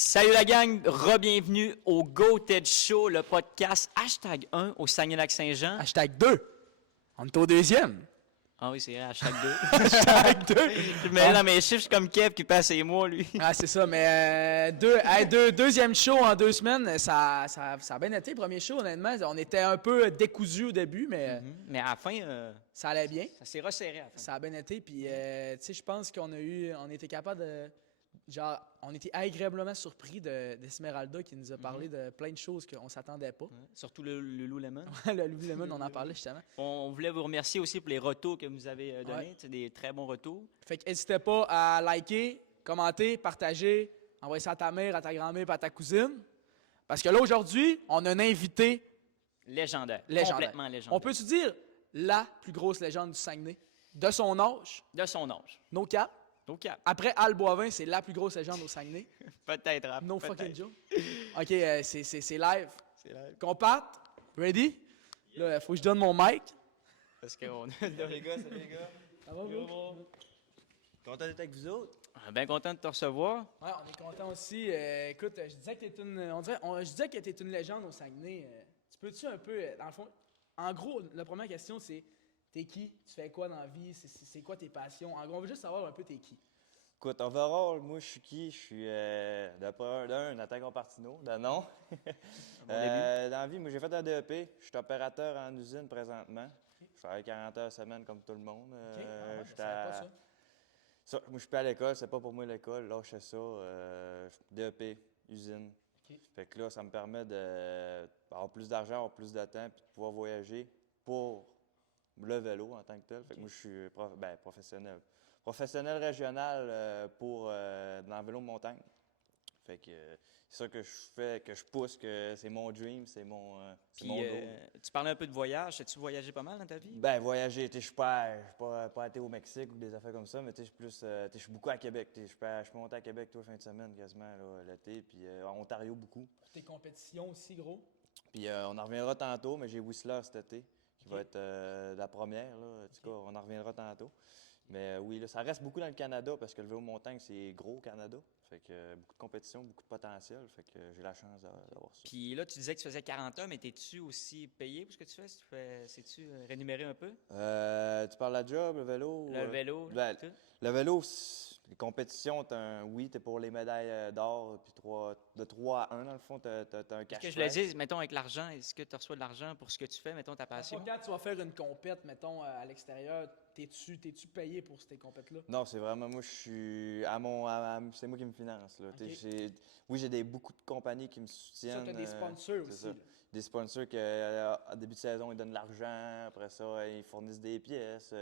Salut la gang, re-bienvenue au GoTed Show, le podcast #1 au Saguenay-Lac-Saint-Jean. #2. On est au deuxième. Ah oui, c'est vrai, #2. #2. Je me mets dans mes chiffres, je suis comme Kev qui passe les mois, lui. Ah, c'est ça, mais deuxième show en 2 semaines, ça a bien été, premier show, honnêtement. On était un peu décousus au début, mais Mais à la fin, ça allait bien. ça s'est resserré à la fin. Ça a bien été, puis tu sais, je pense on était capable de... Genre, on était agréablement surpris d'Esmeralda qui nous a parlé de plein de choses qu'on s'attendait pas. Ouais, surtout le Lululemon. Le Lululemon, on en parlait justement. On voulait vous remercier aussi pour les retours que vous nous avez donnés, Ouais. c'est des très bons retours. Fait que n'hésitez pas à liker, commenter, partager, envoyer ça à ta mère, à ta grand-mère et à ta cousine. Parce que là, aujourd'hui, on a un invité Légendaire, légendaire. complètement légendaire. On peut-tu dire la plus grosse légende du Saguenay? De son âge, De son âge. no cap. Donc, Après Al Boivin, c'est la plus grosse légende au Saguenay. peut-être. Raph, No peut-être. fucking joke. OK, c'est live. C'est live. Qu'on parte? Ready? Là, faut que je donne mon mic. Parce qu'on a... Salut les gars, salut les gars. Ça va, vous? Content d'être avec vous autres? Bien content de te recevoir. Ouais, on est content aussi. Écoute, je disais que t'es une... je disais que t'es une légende au Saguenay. Tu peux-tu un peu... dans le fond, en gros, la première question, c'est... T'es qui? Tu fais quoi dans la vie? C'est quoi tes passions? En gros, on veut juste savoir un peu t'es qui. Écoute, overall, moi je suis qui? Je suis d'un attaquant Partino, de nom. Dans la vie, moi j'ai fait un DEP. Je suis opérateur en usine présentement. Je travaille 40 heures semaine comme tout le monde. OK? Ah ouais, je j'étais savais pas ça. moi je suis pas à l'école, c'est pas pour moi l'école. Là, je fais ça. DEP, usine. OK. Fait que là, ça me permet d'avoir plus d'argent, avoir plus de temps, puis de pouvoir voyager pour le vélo en tant que tel. Fait que moi, je suis professionnel. Professionnel régional dans le vélo de montagne. Fait que c'est ça que je fais, que je pousse, que c'est mon dream, c'est Puis, mon goal. tu parlais un peu de voyage. As-tu voyagé pas mal dans ta vie? Ben, voyager, je suis pas été au Mexique ou des affaires comme ça, mais je suis plus, je suis beaucoup à Québec. Je suis monté à Québec toute fin de semaine quasiment, là, l'été, puis en Ontario beaucoup. Tes compétitions aussi, gros? Puis on en reviendra tantôt, mais j'ai Whistler cet été, qui OK. va être la première, là. En tout cas, on en reviendra tantôt. Mais oui, là, ça reste beaucoup dans le Canada, parce que le vélo montagne, c'est gros au Canada. Fait que beaucoup de compétition, beaucoup de potentiel. Fait que j'ai la chance d'avoir ça. Puis là, tu disais que tu faisais 40 heures, mais t'es-tu aussi payé pour ce que tu fais? C'est-tu rémunéré un peu? Tu parles de la job, le vélo? Le vélo, ben, tout? le vélo, les compétitions, oui, t'es pour les médailles d'or, puis de 3 à 1, dans le fond, t'as un Est-ce cash que je le prize. dis, mettons, avec l'argent, est-ce que tu reçois de l'argent pour ce que tu fais, mettons, ta passion? Quand tu vas faire une compète, mettons, à l'extérieur, t'es-tu payé pour ces compètes-là? Non, c'est vraiment moi, je suis c'est moi qui me finance. Là. Ok. Oui, j'ai beaucoup de compagnies qui me soutiennent. Ça, t'as des sponsors c'est aussi. ça. là. Des sponsors qui, en début de saison, ils donnent de l'argent. Après ça, ils fournissent des pièces,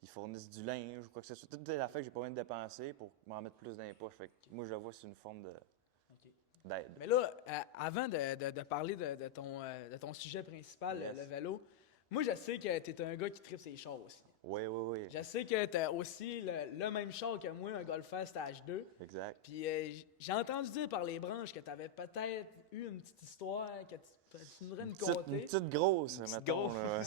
ils fournissent du linge ou quoi que ce soit. Toutes les affaires que j'ai pas besoin de dépenser pour m'en mettre plus dans les poches. Fait que moi, je le vois, c'est une forme OK. d'aide. Mais là, avant de parler de ton sujet principal, Yes. le vélo, moi, je sais que t'es un gars qui tripe ses chars aussi. Oui, oui, oui. Je sais que t'as aussi le même char que moi, un Golfer stage 2. Exact. Puis j'ai entendu dire par les branches que t'avais peut-être eu une petite histoire que tu voudrais nous Une conter. petite grosse, mettons. Là.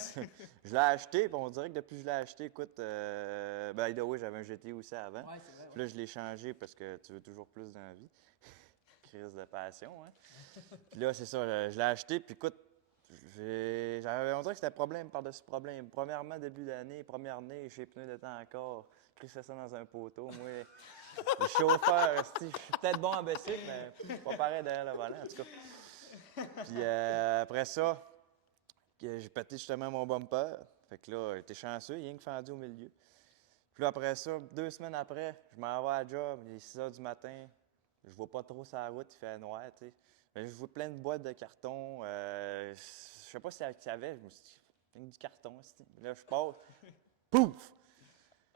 Je l'ai acheté, puis on dirait que depuis que je l'ai acheté, écoute, oui, j'avais un GT aussi avant. Ouais, c'est vrai. Puis là, je l'ai changé parce que tu veux toujours plus dans la vie. Crise de passion, hein? Puis là, c'est ça, je l'ai acheté, puis écoute, on dirait que c'était problème par-dessus problème. Premièrement, début d'année, première année, chez Pneus de temps encore, Chris fait ça dans un poteau. Moi, le chauffeur, je suis peut-être bon en bicycle, mais pas pareil derrière le volant, en tout cas. Puis après ça, j'ai pété justement mon bumper. Fait que là, j'étais chanceux, il y a rien que fendu au milieu. Puis là, après ça, 2 semaines après, je m'en vais à la job, il est 6 h du matin. Je vois pas trop sur la route, il fait noir, tu sais. Mais je vois plein de boîtes de carton. Je sais pas si il y avait, je me suis dit, rien que du carton, c'ti. Là, je passe, pouf!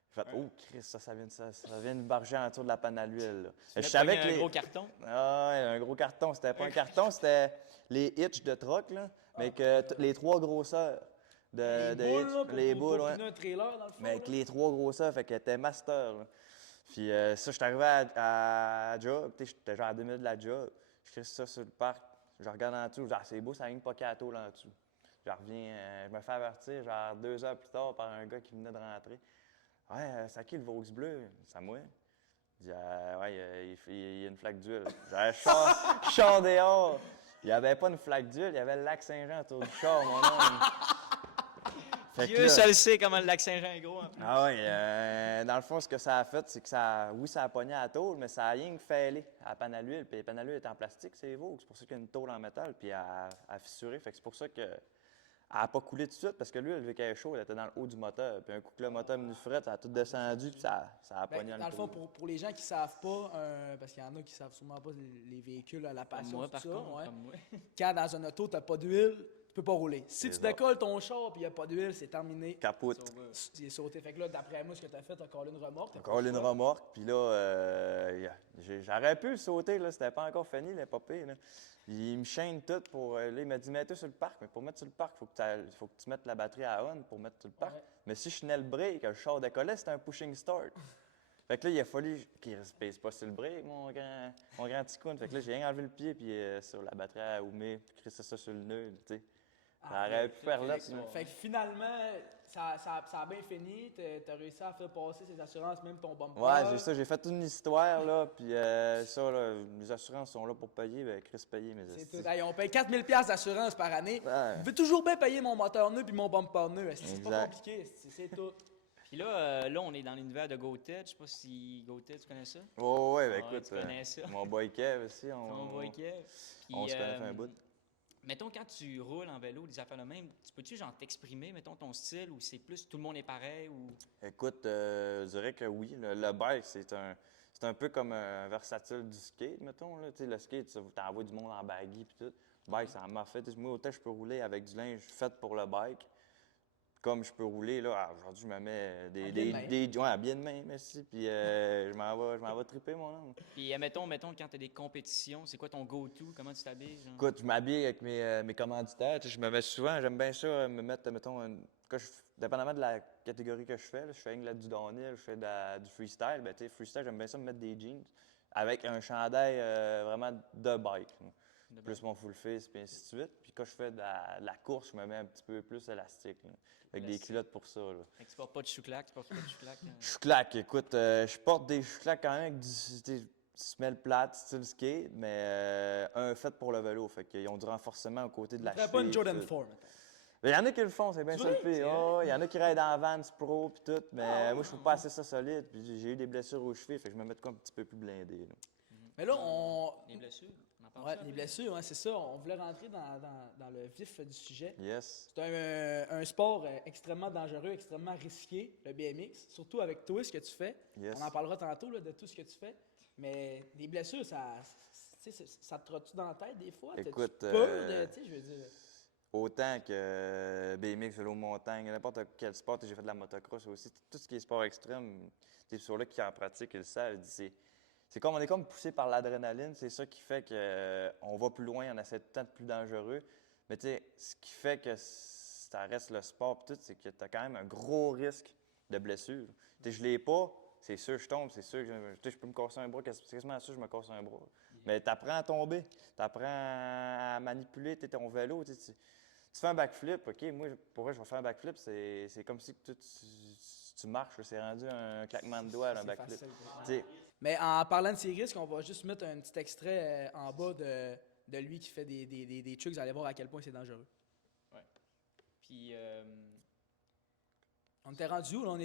Je fais, oh, Christ, ça vient de barger en dessous de la panne à l'huile, là. Tu Je savais mets que un gros carton? Ah ouais, un gros carton. C'était pas un carton, c'était les hitches de truck, là, mais que les 3 grosseurs de les boules, là, hitch, les boules, ouais. un trailer, dans le fond. Mais avec là. les 3 grosseurs, fait qu'elle était master, là. Puis ça, je suis arrivé à job, tu sais, j'étais genre à 2 minutes de la job. Je crée ça sur le parc, je regarde en dessous, genre c'est beau, ça ligne pas cato là en dessous. Je reviens, je me fais avertir, genre 2 heures plus tard, par un gars qui venait de rentrer. Ouais, c'est qui le Vaux bleu? C'est à moi. Il dit, ouais, il y a une flaque d'huile. Je sors dehors. Il n'y avait pas une flaque d'huile, il y avait le lac Saint-Jean autour du char, mon homme. Fait que Dieu là- seul sait comment le lac Saint-Jean est gros. Hein. Ah oui, dans le fond, ce que ça a fait, c'est que ça a pogné à la tôle, mais ça a rien que fêlé à la panne à l'huile. Puis la panne à l'huile est en plastique, c'est Vaux. C'est pour ça qu'il y a une tôle en métal, puis elle a fissuré. Fait que c'est pour ça qu'elle n'a pas coulé tout de suite, parce que l'huile, vu qu'elle est chaude, elle était dans le haut du moteur. Puis un coup que le moteur minifret, ça a tout descendu, puis ça a Ben, pogné dans dans le le fond, tôle. pour les gens qui savent pas, parce qu'il y en a qui savent sûrement pas les véhicules à la Comme passion, moi, tout par ça, contre. ouais. Comme moi. Quand dans un auto, t'as pas d'huile, tu peux pas rouler. Si C'est tu ça. décolles ton char et il n'y a pas d'huile, c'est terminé. Capote. Il est sauté. Fait que là, d'après moi, ce que t'as fait, t'as collé une remorque. t'as Encore pas le une choix. remorque, puis là, j'aurais pu le sauter, là, c'était pas encore fini, l'épopée, là. Il me chaîne tout pour. Là, il m'a dit, mets-toi sur le parc, mais pour mettre sur le parc, il faut que tu mettes la batterie à on pour mettre sur le parc. Ouais. Mais si je tenais le break, que le char décollait, c'était un pushing start. Fait que là, il a fallu qu'il ne pèse pas sur le break, mon grand ticoun. Fait que là, j'ai rien enlevé le pied, puis sur la batterie à oumer, puis crissé ça sur le nœud, tu sais. Ça aurait pu faire là, mais- Fait que finalement, ça a bien fini. T'as réussi à faire passer ces assurances, même ton bumper. Ouais, j'ai fait une histoire, là, puis ça, là, les assurances sont là pour payer, ben Chris payer mes C'est assurances. tout. Hey, on paye 4000 $ d'assurance par année. Ouais. Je veux toujours bien payer mon moteur neuf puis mon bumper neuf. C'est pas Exact. compliqué, c'est tout. Puis là, on est dans l'univers de GoTed. Je sais pas si GoTed, tu connais ça? Ouais, ben Ouais, écoute, tu connais ça. mon boy Kev aussi, On voit Kev. Puis, on se connaît fait un bout. Mettons, quand tu roules en vélo, des affaires de même, tu peux-tu genre t'exprimer, mettons, ton style, ou c'est plus tout le monde est pareil, ou... Écoute, je dirais que oui. Le bike, c'est un peu comme un versatile du skate, mettons. Là. Tu sais, le skate, tu envoies du monde en baggy et tout. Le bike, ça m'a fait. Moi, autant je peux rouler avec du linge fait pour le bike, comme je peux rouler, là, aujourd'hui, je me mets bien de main, merci. Puis je m'en vais triper, mon homme. Puis, mettons, quand tu as des compétitions, c'est quoi ton go-to? Comment tu t'habilles? Genre? Écoute, je m'habille avec mes commanditaires. Tu sais, je me mets souvent, j'aime bien ça, me mettre, mettons, dépendamment de la catégorie que je fais, là, je fais rien que du downhill, je fais du freestyle. Ben, tu sais, freestyle, j'aime bien ça me mettre des jeans avec un chandail vraiment de bike. Là. Plus mon full face, puis ainsi de suite. Puis quand je fais de la course, je me mets un petit peu plus élastique, là, avec des Élastique. culottes pour ça. Là. Fait que tu portes pas de chouclac, tu portes pas de chouclac. Chouclac, écoute, je porte des chouclacs quand même avec du semelle plate, style skate, mais un fait pour le vélo. Fait qu'ils ont du renforcement aux côtés de la Tu ferais cheville. pas une Jordan tout. 4, mettons. Il y en a qui le font, c'est bien Tu ça le vois, pire. Oh, il y en a qui raident dans Vans Pro puis tout, mais moi je trouve pas assez ça solide. Puis j'ai eu des blessures aux chevilles, fait que je me mets de quoi un petit peu plus blindé. Là. Mais là, on. Les blessures, on en parle Ouais, ça, les après? blessures, ouais, c'est ça. On voulait rentrer dans le vif du sujet. Yes. C'est un sport extrêmement dangereux, extrêmement risqué, le BMX, surtout avec toi, ce que tu fais. Yes. On en parlera tantôt là, de tout ce que tu fais. Mais les blessures, ça te trotte-tu dans la tête des fois? T'as-tu Écoute, peur de, tu sais, je veux dire. Autant que BMX, vélo montagne, n'importe quel sport, j'ai fait de la motocross aussi, tout ce qui est sport extrême, c'est sur là qui en pratique, ils le savent. C'est comme on est comme poussé par l'adrénaline, c'est ça qui fait qu'on va plus loin, on essaie tout le temps de plus dangereux. Mais tu sais, ce qui fait que ça reste le sport pis tout, c'est que tu as quand même un gros risque de blessure. Tu sais, je l'ai pas, c'est sûr je tombe, c'est sûr que je peux me casser un bras, c'est quasiment sûr que je me casse un bras. Mais tu apprends à tomber, tu apprends à manipuler ton vélo. Tu fais un backflip, OK, moi, pour vrai, je vais faire un backflip, c'est comme si tu marches, c'est rendu un claquement de doigts, un C'est backflip. facile. Tu sais, Mais en parlant de ces risques, on va juste mettre un petit extrait en bas de lui qui fait des trucs. Vous allez voir à quel point c'est dangereux. Puis, On était rendu où? Là?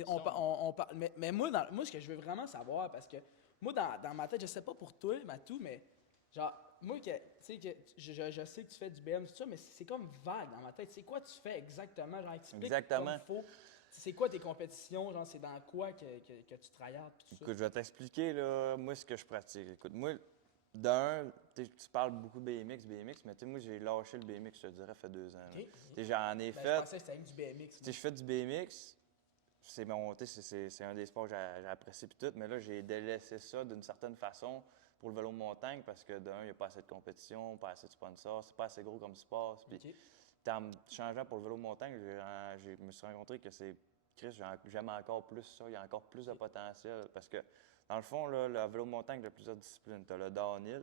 Mais moi, moi, ce que je veux vraiment savoir, parce que moi, dans ma tête, je sais pas pour toi, Matou, mais genre, moi, tu sais, je sais que tu fais du BM, tout ça, mais c'est comme vague dans ma tête. C'est quoi tu fais exactement? Genre, explique Exactement. comme faut. C'est quoi tes compétitions? Genre, c'est dans quoi que tu travailles, tout ça? écoute, je vais t'expliquer, là, moi, ce que je pratique. Écoute, moi, d'un, tu parles beaucoup BMX, mais tu sais, moi, j'ai lâché le BMX, je te dirais, ça fait 2 ans. là. OK. Tu sais, j'en ai Ben, je fait. pensais que c'était avec du BMX. Tu sais, je fais du BMX, c'est un des sports que j'apprécie puis tout, mais là, j'ai délaissé ça d'une certaine façon pour le vélo de montagne parce que d'un, il n'y a pas assez de compétition, pas assez de sponsors, c'est pas assez gros comme sport. Puis, OK. en changeant pour le vélo de montagne, je me suis rencontré que Chris, j'aime encore plus ça, il y a encore plus de potentiel parce que, dans le fond, là, le vélo de montagne, il y a plusieurs disciplines. Tu as le downhill,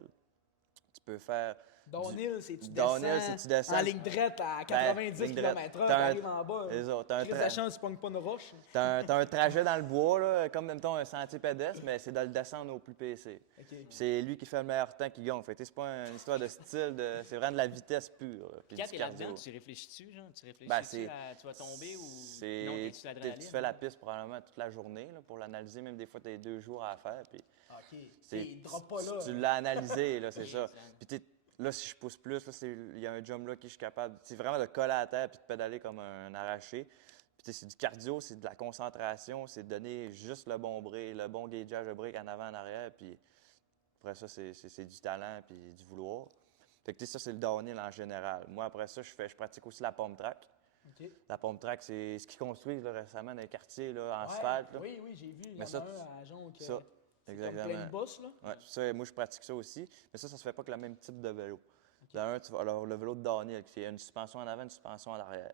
peux faire... Downhill, c'est tu Downhill, c'est tu descends en ligne droite à 90 ligne droite. km/h, T'as un- t'arrives en bas. c'est ça, t'as un Chris de chance, tu pognes pas une roche. T'as un trajet dans le bois, là, comme mettons un sentier pédestre, mais c'est de le descendre au plus PC. OK. Puis c'est lui qui fait le meilleur temps qui gagne. Fait que c'est pas une histoire de style, c'est vraiment de la vitesse pure. Là, puis Quand du t'es cardio. là-dedans, tu réfléchis-tu, genre? Tu réfléchis-tu Ben, c'est- à tu vas tomber ou C'est- non, t'es-tu tu l'adrénaline? fais la piste probablement toute la journée là, pour l'analyser, même des fois tu as 2 jours à la faire. Puis OK. c'est- Il drop pas là. tu l'as analysé, là, c'est ça. Exact. Puis là, si je pousse plus, là, il y a un jump là qui je suis capable. C'est vraiment de coller à la terre puis de pédaler comme un arraché. Puis c'est du cardio, c'est de la concentration, c'est de donner juste le bon break, le bon gageage de break en avant, en arrière. Puis après ça, c'est du talent puis du vouloir. Fait que ça, c'est le downhill en général. Moi, après ça, je pratique aussi la pump track. OK. La pump track, c'est ce qu'ils construisent là, récemment dans les quartiers, là, en Ouais, asphalte. Là. Oui, j'ai vu. Il y en Mais a ça, un à Jonc. ça, Comme exactement. plein de boss, là. Ouais, ça, moi, je pratique ça aussi. Mais ça se fait pas avec le même type de vélo. D'un, tu vas alors, le vélo de downhill, qui a une suspension en avant, une suspension en arrière.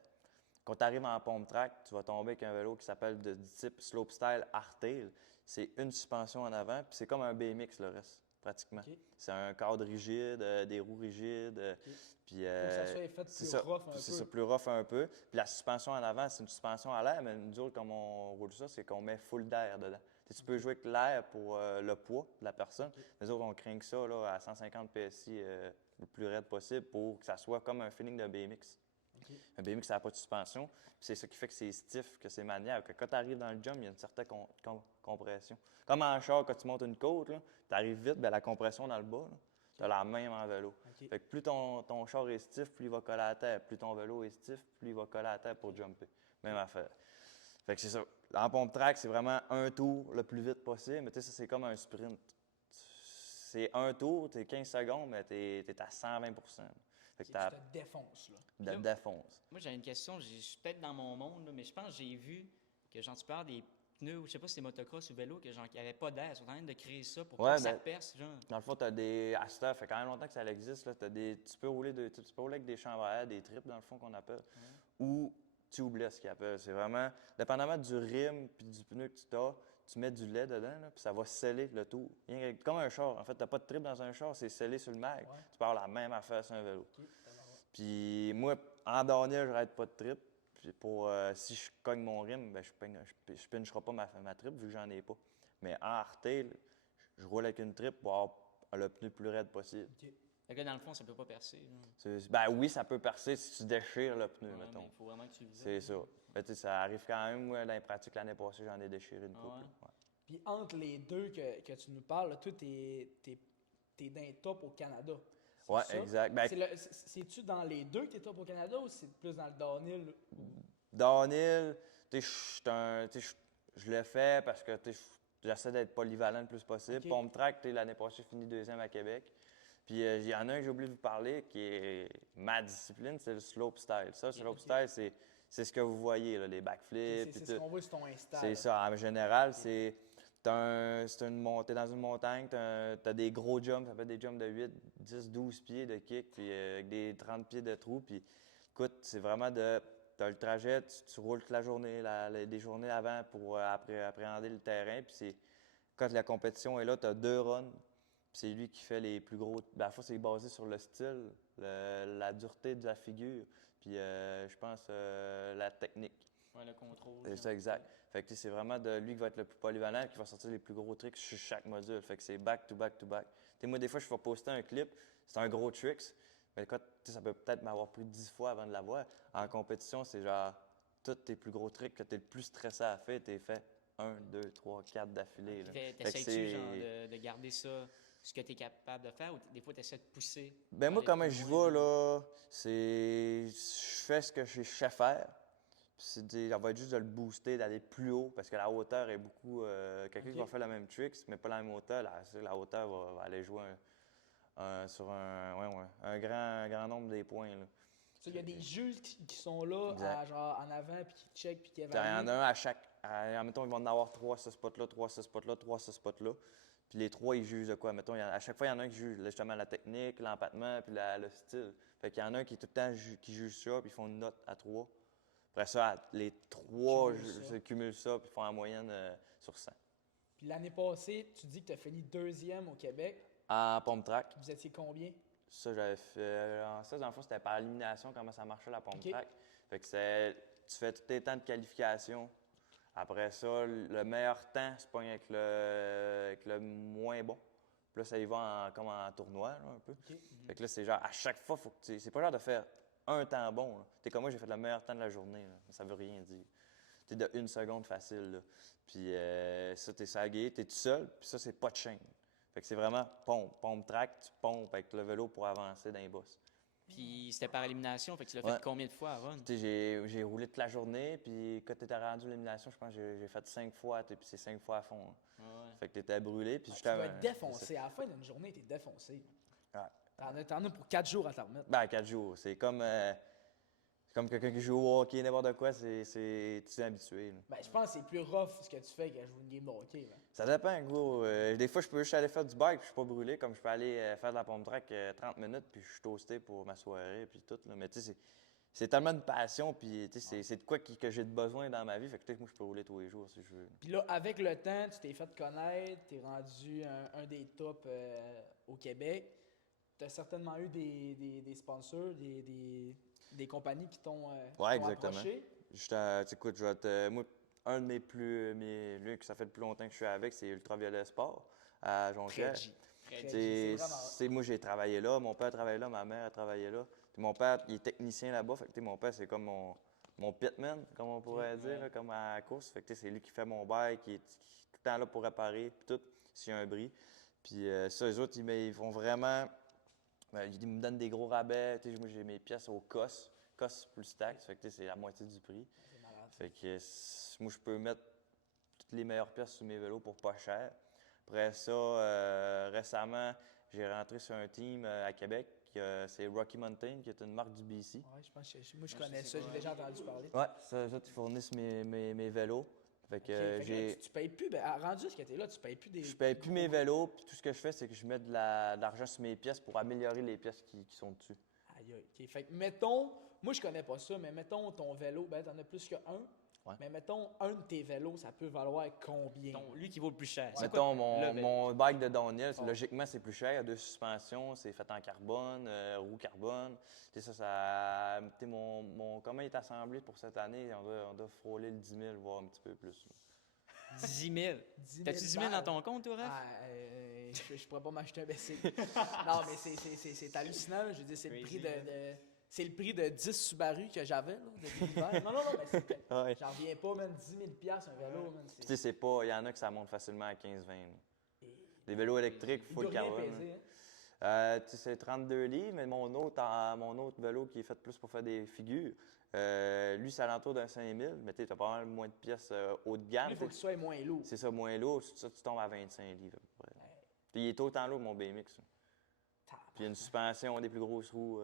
Quand tu arrives en pump track, tu vas tomber avec un vélo qui s'appelle du type slopestyle hardtail. C'est une suspension en avant, puis c'est comme un BMX le reste, pratiquement. OK. C'est un cadre rigide, des roues rigides. Puis, Faut que ça soit fait c'est plus ça. rough un Puis c'est peu. ça, plus rough un peu. Puis la suspension en avant, c'est une suspension à l'air, mais nous autres, comme on roule ça, c'est qu'on met full d'air dedans. Tu peux jouer avec l'air pour le poids de la personne. Les autres, on craint que ça là, à 150 PSI le plus raide possible pour que ça soit comme un feeling de BMX. OK. Un BMX, ça n'a pas de suspension. Puis c'est ça qui fait que c'est stiff, que c'est maniable. Que quand tu arrives dans le jump, il y a une certaine compression. Comme en char, quand tu montes une côte, tu arrives vite, bien, la compression dans le bas, tu as la même en vélo. OK. Fait que plus ton char est stiff, plus il va coller à la terre. Plus ton vélo est stiff, plus il va coller à la terre pour jumper. Même affaire. Fait que c'est ça. En pump track, c'est vraiment un tour le plus vite possible. Mais tu sais, ça, c'est comme un sprint. C'est un tour, tu es 15 secondes, mais tu es à 120 Fait que Tu tu te défonces, là. défonces. Moi, j'ai une question. Je suis peut-être dans mon monde, là, mais je pense que j'ai vu que, genre, tu parles des pneus, ou je sais pas si c'est motocross ou vélo, que, genre, qu'il n'y avait pas d'air. Ils sont en train de créer ça pour Ouais, pas que ça ben, perce, genre. Dans le fond, tu as des. À cette heure, ça fait quand même longtemps que ça existe. Là, tu peux rouler avec des chambres à air, des tripes, dans le fond, qu'on appelle. Ou tubeless, qu'ils appellent. C'est vraiment. Dépendamment du rim puis du pneu que tu as, tu mets du lait dedans, là, puis ça va sceller le tout. Comme un char. En fait, tu n'as pas de trip dans un char, c'est scellé sur le mag. Ouais. Tu peux avoir la même affaire sur un vélo. OK. Tabarouette. Puis moi, en downhill, je n'arrête pas de trip. Puis si je cogne mon rim, ben, je pincherai pas ma trip vu que j'en ai pas. Mais en hardtail, je roule avec une trip pour avoir le pneu le plus raide possible. OK. Fait que là, dans le fond, ça peut pas percer, genre. Ben oui, ça peut percer si tu déchires le pneu, Ouais, mais mettons. il faut vraiment que tu le C'est ça. Ben, tu sais, ça arrive quand même. Moi, dans les pratiques, l'année passée, j'en ai déchiré une Ah couple. ouais? Ouais. Puis entre les deux que tu nous parles, là, toi, t'es dans les top au Canada. C'est Ouais, ça? exact. Ben, C'est-tu dans les deux que t'es top au Canada ou c'est plus dans le downhill? downhill, tu sais, je le fais parce que tu sais, j'essaie d'être polyvalent le plus possible. OK. Pump track, tu sais, l'année passée, j'ai fini deuxième à Québec. Puis il y en a un que j'ai oublié de vous parler qui est ma discipline, c'est le slopestyle. Ça, le slopestyle, c'est ce que vous voyez, là, les backflips. C'est puis ce tout. qu'on voit sur ton Insta. C'est là. ça. En général, c'est t'es dans une montagne, t'as des gros jumps, ça fait des jumps de 8, 10, 12 pieds de kick, puis avec des 30 pieds de trou. Puis écoute, c'est vraiment t'as le trajet, tu roules toute la journée, des journées avant pour appréhender le terrain. Puis quand la compétition est là, t'as 2 runs. Puis c'est lui qui fait les plus gros. Ben, à la fois, c'est basé sur le style, la dureté de la figure, puis je pense la technique. Ouais, le contrôle. C'est ça, exact. Fait que c'est vraiment de lui qui va être le plus polyvalent, qui va sortir les plus gros tricks sur chaque module. Fait que c'est back to back to back. T'sais, moi, des fois, je vais poster un clip, c'est un gros tricks, mais quand, ça peut peut-être m'avoir pris 10 fois avant de l'avoir. En compétition, c'est genre tous tes plus gros tricks que t'es le plus stressé à faire, t'es fait 1, 2, 3, 4 d'affilée. T'essayes-tu, genre, de garder ça, ce que tu es capable de faire, ou des fois, tu essaies de pousser? Ben moi, aller comment plus je loin, vais, là, c'est. Je fais ce que je sais faire. Puis ça va être juste de le booster, d'aller plus haut, parce que la hauteur est beaucoup. Quelqu'un qui va faire le même tricks, mais pas la même hauteur, la hauteur va aller jouer sur un grand nombre des points. Là. Il y a des juges qui sont là, Exact. genre en avant, puis qui checkent, puis qui Il y en évaluent. a un à chaque. Mettons, ils vont en avoir 3 ce spot-là, 3 ce spot-là, 3 ce spot-là. Puis les 3, ils jugent de quoi? Mettons, à chaque fois, il y en a un qui juge justement la technique, l'empattement, puis le style. Fait qu'il y en a un qui est tout le temps qui juge ça, puis ils font une note à 3. Après ça, les 3 cumulent ça, puis font en moyenne sur 100. Puis l'année passée, tu dis que tu as fini deuxième au Québec. En pump track, Vous étiez combien? Ça, j'avais fait. En ça, dans le fond, c'était par élimination, comment ça marchait la pompe Ok. track. Fait que tu fais tous tes temps de qualification. Après ça, le meilleur temps se pogne avec le moins bon. Puis là, ça y va comme en tournoi, là, un peu. OK. Fait que là, c'est genre, à chaque fois, faut que c'est pas genre de faire un temps bon. Là. T'es comme moi, j'ai fait le meilleur temps de la journée. Là. Ça veut rien dire. T'es de 1 seconde facile. Là. Puis ça, t'es sagué, t'es tout seul. Puis ça, c'est pas de chaîne. Fait que c'est vraiment pompe track, tu pompes avec le vélo pour avancer dans les bosses. Puis c'était par élimination, fait que tu l'as Ouais. fait combien de fois à run? Tu sais, j'ai roulé toute la journée, puis quand t'étais rendu à l'élimination, je pense que j'ai fait 5 fois, puis c'est 5 fois à fond. Hein. Ouais. Fait que t'étais brûlé, puis Tu vas être défoncé. À la fin d'une journée, t'es défoncé. Ouais. T'en as pour 4 jours à t'en remettre. Ben, 4 jours. C'est comme quelqu'un qui joue au hockey, n'importe quoi, tu es habitué. Là. Ben, je pense que c'est plus rough ce que tu fais qu'à jouer une game de hockey. Là. Ça dépend, gros. Des fois, je peux juste aller faire du bike, puis je suis pas brûlé, comme je peux aller faire de la pompe track 30 minutes, puis je suis toasté pour ma soirée, puis tout. Là. Mais tu sais, c'est tellement de passion, puis tu sais, c'est de quoi que j'ai de besoin dans ma vie. Fait que tu sais, moi, je peux rouler tous les jours si je veux. Puis là, avec le temps, tu t'es fait connaître, t'es rendu un des tops au Québec. T'as certainement eu des sponsors, des compagnies qui t'ont Ouais, exactement. approché. Écoute, moi, un de lui que ça fait le plus longtemps que je suis avec, c'est Ultraviolet Sport à Jonquière. Très G. Très Très G. G, c'est vraiment... Moi, j'ai travaillé là, mon père travaillait là, ma mère a travaillé là. Puis mon père, il est technicien là-bas, fait que mon père, c'est comme mon pitman, comme on pourrait dire, là, comme à la course. Fait que c'est lui qui fait mon bike, qui est tout le temps là pour réparer, puis tout, s'il y a un bris. Puis ça, eux autres, ils font vraiment... ils me donnent des gros rabais. Moi, j'ai mes pièces au COS plus taxes, fait que c'est la moitié du prix. C'est malade. Fait que moi, je peux mettre toutes les meilleures pièces sur mes vélos pour pas cher. Après ça, récemment, j'ai rentré sur un team à Québec. C'est Rocky Mountain, qui est une marque du BC. Ouais, je pense moi, je connais ça. J'ai déjà entendu parler. Ouais, ça, ils fournissent mes vélos. Fait que Fait que j'ai... là, tu payes plus, rendu à ce que t'es là, tu payes plus des... Je paye plus mes vélos, puis tout ce que je fais, c'est que je mets de l'argent sur mes pièces pour améliorer les pièces qui sont dessus. Aïe, aïe. OK. Fait que, mettons, moi, je connais pas ça, mais mettons ton vélo, ben, t'en as plus qu'un. Ouais. Mais mettons, un de tes vélos, ça peut valoir combien? Lui qui vaut le plus cher. C'est Mettons, quoi le vélo? mon bike de downhill, Oh. logiquement, c'est plus cher. Il y a 2 suspensions, c'est fait en carbone, roue carbone. Tu sais, ça tu sais, comment il est assemblé pour cette année, on doit frôler le 10 000, voire un petit peu plus. 10 000. 10 000 T'as-tu 10 000 dans ton compte, toi, Raph? Ah, je pourrais pas m'acheter un bicycle. Non, mais c'est hallucinant. Je veux dire, c'est le prix Crazy, c'est le prix de 10 Subaru que j'avais, là, depuis l'hiver. Non, mais Ouais. j'en reviens pas, man. 10 000 un vélo, man. Puis tu sais, c'est pas... Il y en a que ça monte facilement à 15-20. Des vélos électriques, Il full doit rien carbone. peser, hein. Tu sais, c'est 32 livres, mais mon autre vélo qui est fait plus pour faire des figures, lui, c'est alentour d'un 5 000, mais tu as pas mal moins de pièces haut de gamme. Il faut que tu sois moins lourd. C'est ça, moins lourd. Ça, tu tombes à 25 livres à peu près. Puis il est autant lourd que mon BMX. Là. Puis il y a une suspension, des plus grosses roues.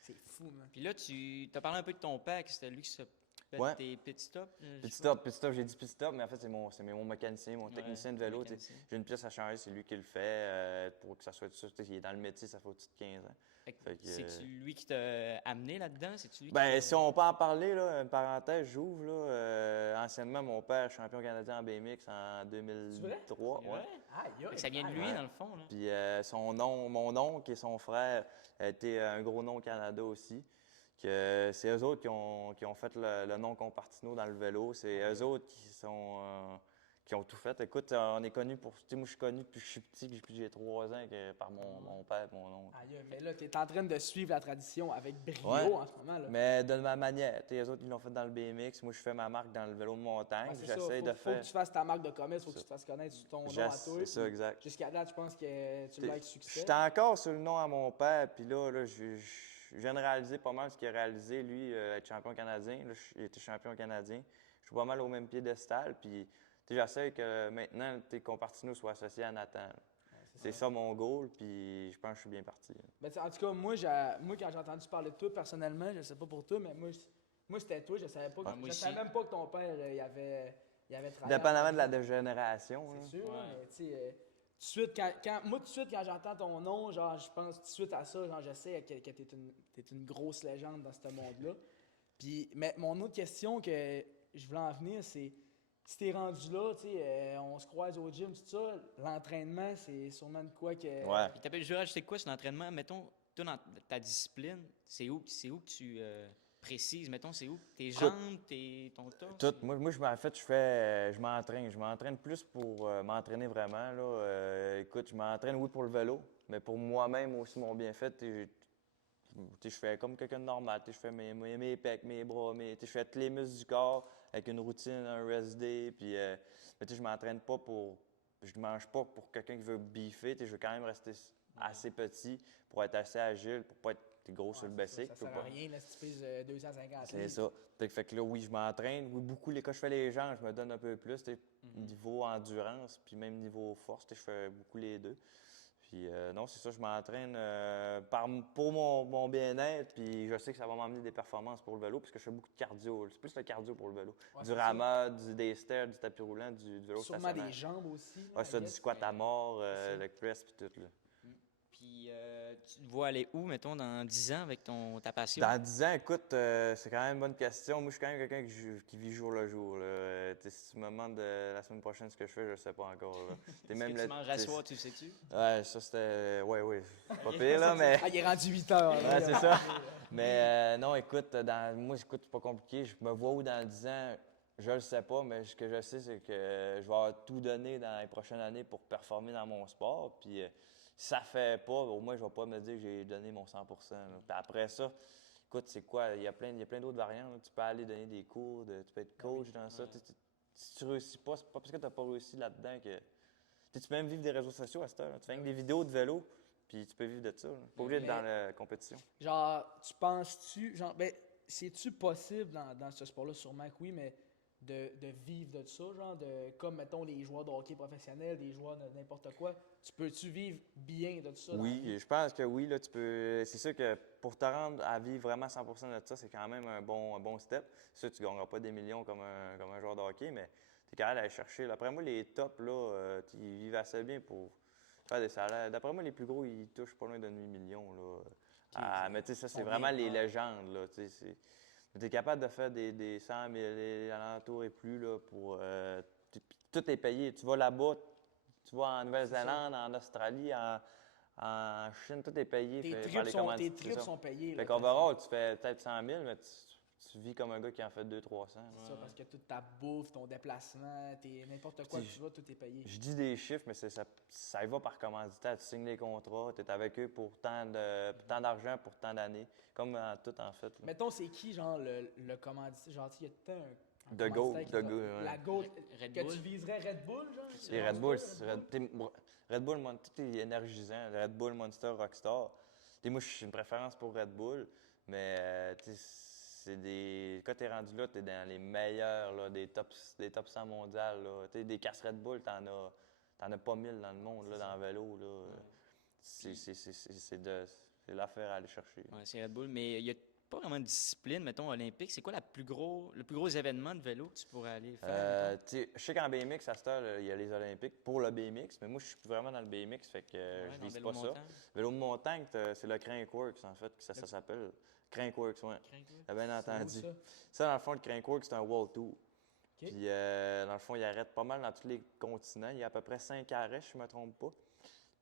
C'est fou, man. Puis là, tu as parlé un peu de ton père, que c'était lui qui s'occupait Ouais. de tes pit stops. Pit stop, j'ai dit pit stop, mais en fait, c'est mon mécanicien, mon technicien de vélo. mécanicien. J'ai une pièce à changer, c'est lui qui le fait pour que ça soit tout ça. Il est dans le métier, ça fait au-dessus de 15 ans. Fait que, C'est-tu lui qui t'a amené là-dedans? C'est-tu lui Ben, si on peut en parler, là, une parenthèse, j'ouvre. Là, anciennement, mon père, champion canadien en BMX en 2003. C'est Ouais. vrai? Aïe, Fait aïe. que ça vient de lui, Ouais. dans le fond. Là. Puis mon oncle et son frère étaient un gros nom au Canada aussi. Que c'est eux autres qui ont fait le nom Compartino dans le vélo. C'est eux autres qui ont tout fait. Écoute, on est connus pour... Tu sais, moi, je suis connu depuis que je suis petit, depuis que j'ai 3 ans, par mon père et mon oncle. Aïe, mais là, t'es en train de suivre la tradition avec brio Ouais. en ce moment, là. Mais de ma manière. Tu sais, eux autres, ils l'ont fait dans le BMX. Moi, je fais ma marque dans le vélo de montagne. Ouais, c'est ça. J'essaie de Faut faire... que tu fasses ta marque de commerce, faut que tu te fasses connaître sur ton nom à toi. C'est ça, puis exact. Jusqu'à date, je pense que tu l'as avec succès. J'étais encore sur le nom à mon père, puis là je viens de réaliser pas mal ce qu'il a réalisé, lui, être champion canadien. Là, il était champion canadien. Je suis pas mal au même piédestal, puis j'essaie que maintenant, Compartino soit associé à Nathan. C'est ça mon goal, puis je pense que je suis bien parti. Ben, en tout cas, moi, quand j'ai entendu parler de toi, personnellement, je sais pas pour toi, mais moi c'était toi. Je savais pas. moi Je savais aussi. même pas que ton père, il avait travaillé. Dépendamment de la dégénération. là. C'est sûr, là, Ouais. mais tu sais, tout de suite, quand j'entends ton nom, genre, je pense tout de suite à ça. Genre, je sais que t'es une grosse légende dans ce monde-là. Puis, mais mon autre question que je voulais en venir, c'est si t'es rendu là, tu sais, on se croise au gym, tout ça, l'entraînement, c'est sûrement de quoi que... Ouais. Puis t'appelles, je veux rajouter quoi sur l'entraînement? Mettons, toi, dans ta discipline, c'est où que tu précises? Mettons, c'est où? Tes jambes, ton torse? Tout. Moi, en fait, je m'entraîne. Je m'entraîne plus pour m'entraîner vraiment, là. Écoute, je m'entraîne, oui, pour le vélo, mais pour moi-même aussi, mon bienfait, je fais comme quelqu'un de normal. Je fais mes pecs, mes bras, je fais tous les muscles du corps avec une routine, un rest day. Puis, mais je m'entraîne pas pour. Je mange pas pour quelqu'un qui veut biffer. Je veux quand même rester assez petit pour être assez agile, pour pas être gros sur le basic. Ça sert à rien, là, si tu pèses 250 C'est livres. ça. Fait que là, oui, je m'entraîne. Oui, beaucoup. Quand je fais les jambes, je me donne un peu plus. Niveau endurance, puis même niveau force, je fais beaucoup les deux. Puis non, c'est ça, je m'entraîne pour mon bien-être, puis je sais que ça va m'amener des performances pour le vélo, parce que je fais beaucoup de cardio. C'est plus le cardio pour le vélo. Ouais, Du c'est rameur, des stairs, du tapis roulant, du vélo Sûrement stationnaire. des jambes aussi. Ouais, ça, du squat à mort, c'est ça. le press, puis tout. Là. Puis tu te vois aller où, mettons, dans 10 ans avec ta passion? Dans 10 ans, écoute, c'est quand même une bonne question. Moi, je suis quand même quelqu'un qui vit jour le jour. Là. Si tu me demandes la semaine prochaine ce que je fais, je ne sais pas encore. Là. Ce que tu manges à soir, tu le sais-tu? Ouais, ça c'était. Oui. Pas pire, là, mais. Ah, il est rendu 8 heures. là. Ouais, c'est ça. Mais non, écoute, moi, écoute, c'est pas compliqué. Je me vois où dans 10 ans, je le sais pas, mais ce que je sais, c'est que je vais avoir tout donné dans les prochaines années pour performer dans mon sport. Puis si ça fait pas, au moins, je vais pas me dire que j'ai donné mon 100 là. Puis après ça, écoute, c'est quoi? Il y a plein d'autres variantes. Là. Tu peux aller donner des cours, tu peux être coach dans ça. Si tu réussis pas, c'est pas parce que tu n'as pas réussi là-dedans que. Tu peux même vivre des réseaux sociaux à cette heure. Là. Tu fais des vidéos de vélo, puis tu peux vivre de ça. Là. Pas obligé d'être dans la compétition. Genre, tu penses-tu, genre, ben, c'est-tu possible dans ce sport-là? Sûrement que oui, mais de vivre de ça, genre, comme, mettons, les joueurs de hockey professionnels, des joueurs de n'importe quoi, tu peux-tu vivre bien de ça? Oui, je pense que oui, là, tu peux. C'est sûr que pour te rendre à vivre vraiment 100 de ça, c'est quand même un bon step. C'est sûr que tu ne gagneras pas des millions comme un joueur de hockey, mais tu es capable d'aller chercher. Là. Après moi, les tops, là, ils vivent assez bien pour faire des salaires. D'après moi, les plus gros, ils touchent pas loin de 8 millions. Là. Mais tu sais, ça, c'est vraiment les légendes. Là, tu es capable de faire des 100 000 alentours et plus là, pour. Tout est payé. Tu vas là-bas, tu vas en Nouvelle-Zélande, en Australie, en Chine, tout est payé. Tes trips sont payés. Fait qu'overall, tu fais peut-être 100 000, mais tu vis comme un gars qui en fait 200-300. C'est ça, parce que toute ta bouffe, ton déplacement, n'importe quoi que tu vas, tout est payé. Je dis des chiffres, mais ça y va par commanditaire. Tu signes les contrats, tu es avec eux pour tant d'argent, pour tant d'années. Comme tout, en fait. Là. Mettons, c'est qui, genre, le commanditaire? Genre, il y a tout un De Go. La Go. Red Que Bull. tu viserais Red Bull, genre? Les Red Bull, Red Bull, tout est énergisant. Red Bull, Monster, Rockstar. Moi, j'ai une préférence pour Red Bull, mais quand t'es rendu là, t'es dans les meilleurs, là, des top 100 mondiales. Là. Des casses Red Bull, t'en as pas 1000 dans le monde, là, dans le vélo. Là. C'est l'affaire à aller chercher. Ouais, c'est Red Bull, mais il n'y a pas vraiment de discipline, mettons, olympique. C'est quoi le plus gros événement de vélo que tu pourrais aller faire? Je sais qu'en BMX, à cette heure, il y a les Olympiques pour le BMX, mais moi, je suis plus vraiment dans le BMX, fait que je vise pas ça. Vélo de montagne, c'est le Crankworks, en fait, que ça s'appelle. Crankworks, oui. T'as bien entendu. Ça, dans le fond, le Crankworks, c'est un World Tour. Okay. Puis, dans le fond, il arrête pas mal dans tous les continents. Il y a à peu près 5 arrêts, si je ne me trompe pas.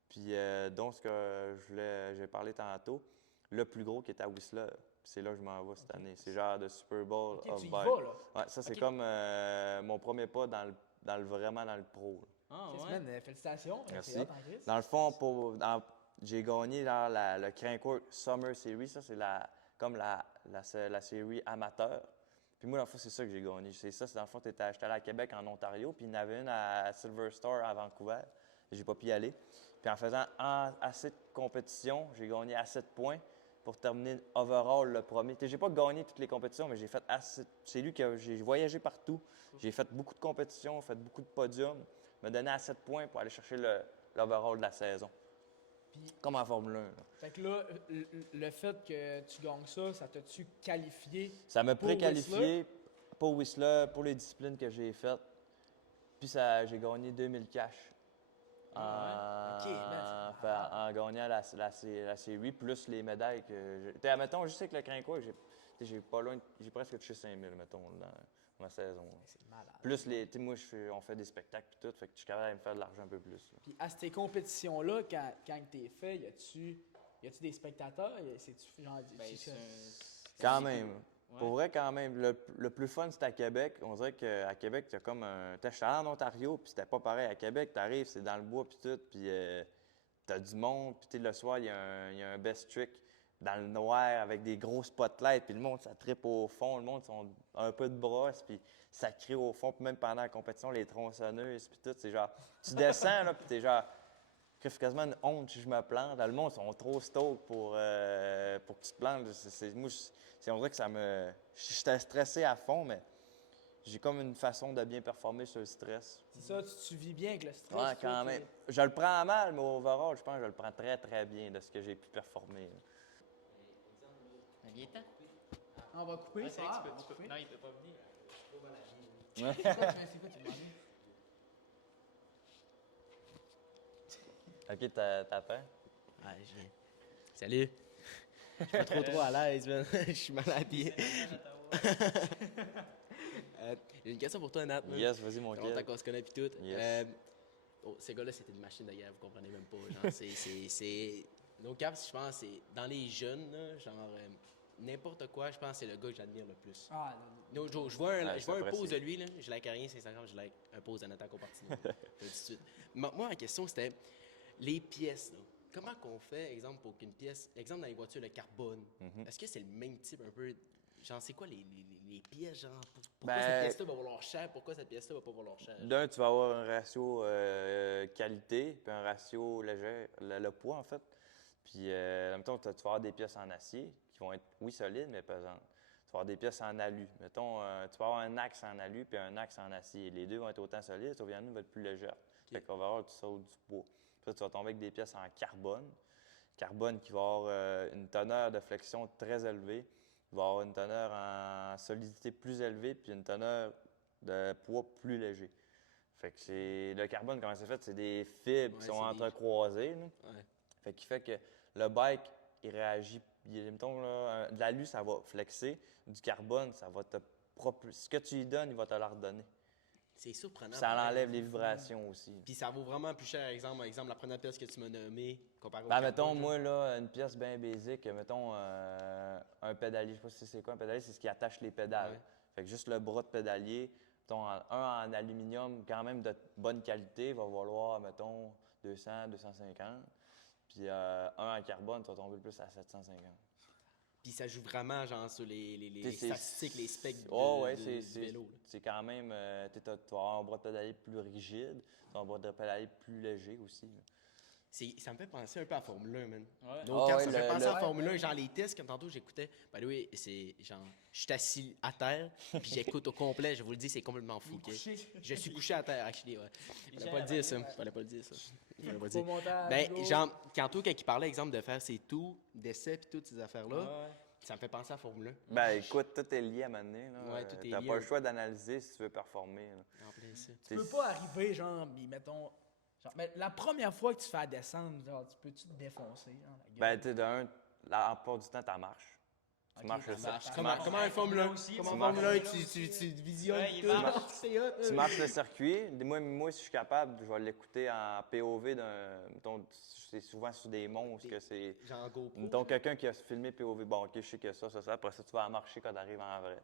Puis, donc, ce que j'ai parlé tantôt, le plus gros qui est à Whistler. C'est là que je m'en vais cette année. C'est genre de Super Bowl of Bike. Ouais, ça, c'est comme mon premier pas vraiment dans le pro. Ah, ouais. Félicitations. Merci. Dans le fond, j'ai gagné le Crankworks Summer Series. Ça, c'est comme la série amateur. Puis moi, dans le fond, c'est ça que j'ai gagné. C'est ça, dans le fond, j'étais allé à Québec, en Ontario, puis il y en avait une à Silver Star à Vancouver. J'ai pas pu y aller. Puis en faisant assez de compétitions, j'ai gagné assez de points pour terminer overall le premier. J'ai pas gagné toutes les compétitions, mais j'ai fait assez. C'est lui que j'ai voyagé partout. J'ai fait beaucoup de compétitions, fait beaucoup de podiums, me donné assez de points pour aller chercher l'overall de la saison. Puis, comme en Formule 1. Là. Fait que là, le fait que tu gagnes ça t'a-tu qualifié? Ça m'a préqualifié pour Whistler, pour les disciplines que j'ai faites. Puis j'ai gagné 2000 cash. En gagnant la série, plus les médailles que j'ai. Mettons, juste avec le Crankworks, j'ai presque touché 5000, mettons, ma saison. Là. C'est malade. Plus, moi, on fait des spectacles et tout, fait que je suis capable de me faire de l'argent un peu plus. Là. Puis à ces compétitions-là, quand t'es fait, y a-tu des spectateurs? C'est-tu genre... Ben, tu- Quand même. Ouais. Pour vrai, quand même. Le plus fun, c'est à Québec. On dirait qu'à Québec, t'as comme un. J'étais allé en Ontario, puis c'était pas pareil. À Québec, t'arrives, c'est dans le bois, puis tout, puis t'as du monde, puis le soir, il y a un best trick dans le noir avec des gros spotlights, puis le monde, ça trippe au fond. Le monde, ils ont un peu de brosse, puis ça crie au fond, puis même pendant la compétition, les tronçonneuses, puis tout, c'est genre. Tu descends, là, puis t'es genre. C'est quasiment une honte si je me plante. Dans le monde, ils sont trop stoked pour que tu te plantes. On dirait que ça me. J'étais stressé à fond, mais j'ai comme une façon de bien performer sur le stress. C'est ça, tu vis bien avec le stress. Ouais, tout, quand même. Je le prends mal, mais overall, je pense que je le prends très, très bien de ce que j'ai pu performer. Là. Il est temps. On va couper, Ouais, ça c'est vrai va, que on va couper. Non, il peut pas venir. C'est quoi, tu demandes? OK, t'as peur? Ouais, Salut! Je suis pas trop à l'aise, man. Je suis mal habillé. J'ai une question pour toi, Nat. man. Yes, vas-y, mon Ça fait longtemps kid. qu'on se connaît puis tout. Yes. Ces gars-là, c'était une machine de guerre, vous comprenez même pas. Genre, c'est... No cap, je pense, c'est dans les jeunes, là, genre, n'importe quoi, je pense que c'est le gars que j'admire le plus. Ah, No joke, je vois un, Ouais, je vois c'est un pose de apprécié. lui, là, je like rien, c'est 50, je like un pose de Nathan Compartino. Tout de suite. Moi, ma question, c'était les pièces, là. Comment qu'on fait, exemple, pour qu'une pièce, exemple dans les voitures, le carbone, est-ce que c'est le même type un peu, genre, c'est quoi les pièces, genre, pourquoi Ben, cette pièce-là va valoir cher, pourquoi cette pièce-là va pas valoir cher? D'un, tu vas avoir un ratio qualité, puis un ratio léger, le poids, en fait. Puis, en même temps, tu vas avoir des pièces en acier qui vont être, oui, solides, mais pesantes. Tu vas avoir des pièces en alu. Mettons, tu vas avoir un axe en alu puis un axe en acier. Les deux vont être autant solides, sauf qu'il y en a une va être plus légère. Fait qu'on va avoir tout ça du poids. Puis là, tu vas tomber avec des pièces en carbone. Carbone qui va avoir une teneur de flexion très élevée. Il va avoir une teneur en solidité plus élevée, puis une teneur de poids plus léger. Fait que c'est le carbone, comment c'est fait? C'est des fibres qui Ouais, sont c'est des- entrecroisées. Là. Ouais. Fait qui fait que le bike, il réagit. Mettons, là, de l'alu, ça va flexer. Du carbone, ça va te propulser. Ce que tu lui donnes, il va te le redonner. C'est surprenant. Puis ça pareil. enlève les vibrations aussi. Puis ça vaut vraiment plus cher, exemple, la première pièce que tu m'as nommée, comparé au Ben, carbone, mettons, genre. moi, là, une pièce bien basique, mettons, un pédalier. Je sais pas si c'est quoi un pédalier, c'est ce qui attache les pédales. Ouais. Fait que juste le bras de pédalier, mettons, un en aluminium, quand même de bonne qualité, va valoir, mettons, 200, 250. Puis un en carbone, tu vas tomber plus à 750. Puis ça joue vraiment, genre, sur les T'sais, c'est- statistiques, les specs Oh, ouais, du vélo. Là. c'est quand même. Tu vas avoir un bras de pédalier plus rigide, tu vas avoir un bras de pédalier plus léger aussi. Là. Ça me fait penser un peu à Formule 1, man. Ouais. No Ah cap, ouais, ça me fait le- penser le- à Formule 1, genre les tests, comme tantôt j'écoutais. Ben oui, c'est genre, je suis assis à terre, puis j'écoute au complet, je vous le dis, c'est complètement fou. ok? Je suis couché à terre, actually, ouais. Fallait pas le dire, ça. Fallait pas le dire, ça. Fallait pas le Faut dire. montage, Ben, go. genre, tantôt, quand il parlait, exemple, de faire ses tours, d'essais, puis toutes ces affaires-là, Ouais. ça me fait penser à Formule 1. Ben écoute, tout est lié à un moment donné, là. Ouais, tout est T'as lié pas un le choix d'analyser si tu veux performer. Là. En plein ça. Tu peux pas arriver, genre, mais mettons... Genre, mais la première fois que tu fais la descendre, genre, tu te défoncer, genre, la gueule? Ben, tu sais, d'un, la plupart du temps, tu marches. Tu Ok, marches ça le marche. circuit. Comment un Formule 1 aussi, Comment tu un marches. Formule 1, tu visionnes Ouais, il tout. marche. C'est hot, Tu marches le circuit. Moi, si je suis capable, je vais l'écouter en POV d'un. Mettons, c'est souvent sur des monstres que c'est. Genre GoPro. Mettons, quelqu'un qui a filmé POV, bon, ok, je sais que ça. Après ça, tu vas marcher quand tu arrives en vrai.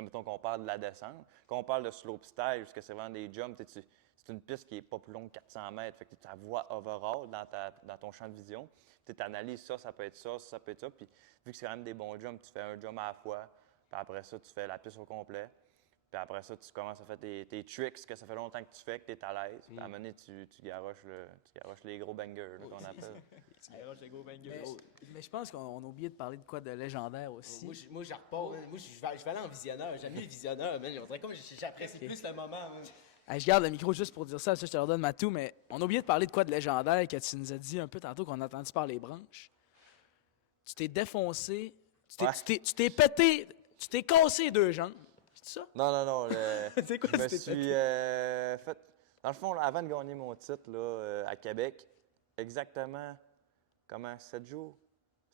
Mettons qu'on parle de la descente. Quand on parle de slopestyle, parce que c'est vraiment des jumps, c'est une piste qui n'est pas plus longue que 400 mètres. Fait que tu vois overall dans ton champ de vision. Tu analyses ça, ça peut être ça, ça peut être ça. Puis vu que c'est quand même des bons jumps, tu fais un jump à la fois. Puis après ça, tu fais la piste au complet. Puis après ça, tu commences à faire tes tricks que ça fait longtemps que tu fais, que tu es à l'aise. Puis à un moment donné, tu garoches les gros bangers là, qu'on appelle. Mais je pense qu'on a oublié de parler de quoi de légendaire aussi. Moi, je repars. man. Moi, je vais aller en visionneur. J'aime mieux le visionneur, man. On dirait comme j'apprécie plus le moment. man. Hey, je garde le micro juste pour dire ça, je te redonne Matou, mais on a oublié de parler de quoi de légendaire que tu nous as dit un peu tantôt qu'on a entendu par les branches. Tu t'es défoncé, Ouais. tu t'es pété, tu t'es cassé les deux jambes. C'est ça? Non. C'est quoi Je me tu t'es suis pété? fait. Dans le fond, là, avant de gagner mon titre là, à Québec, exactement, 7 jours?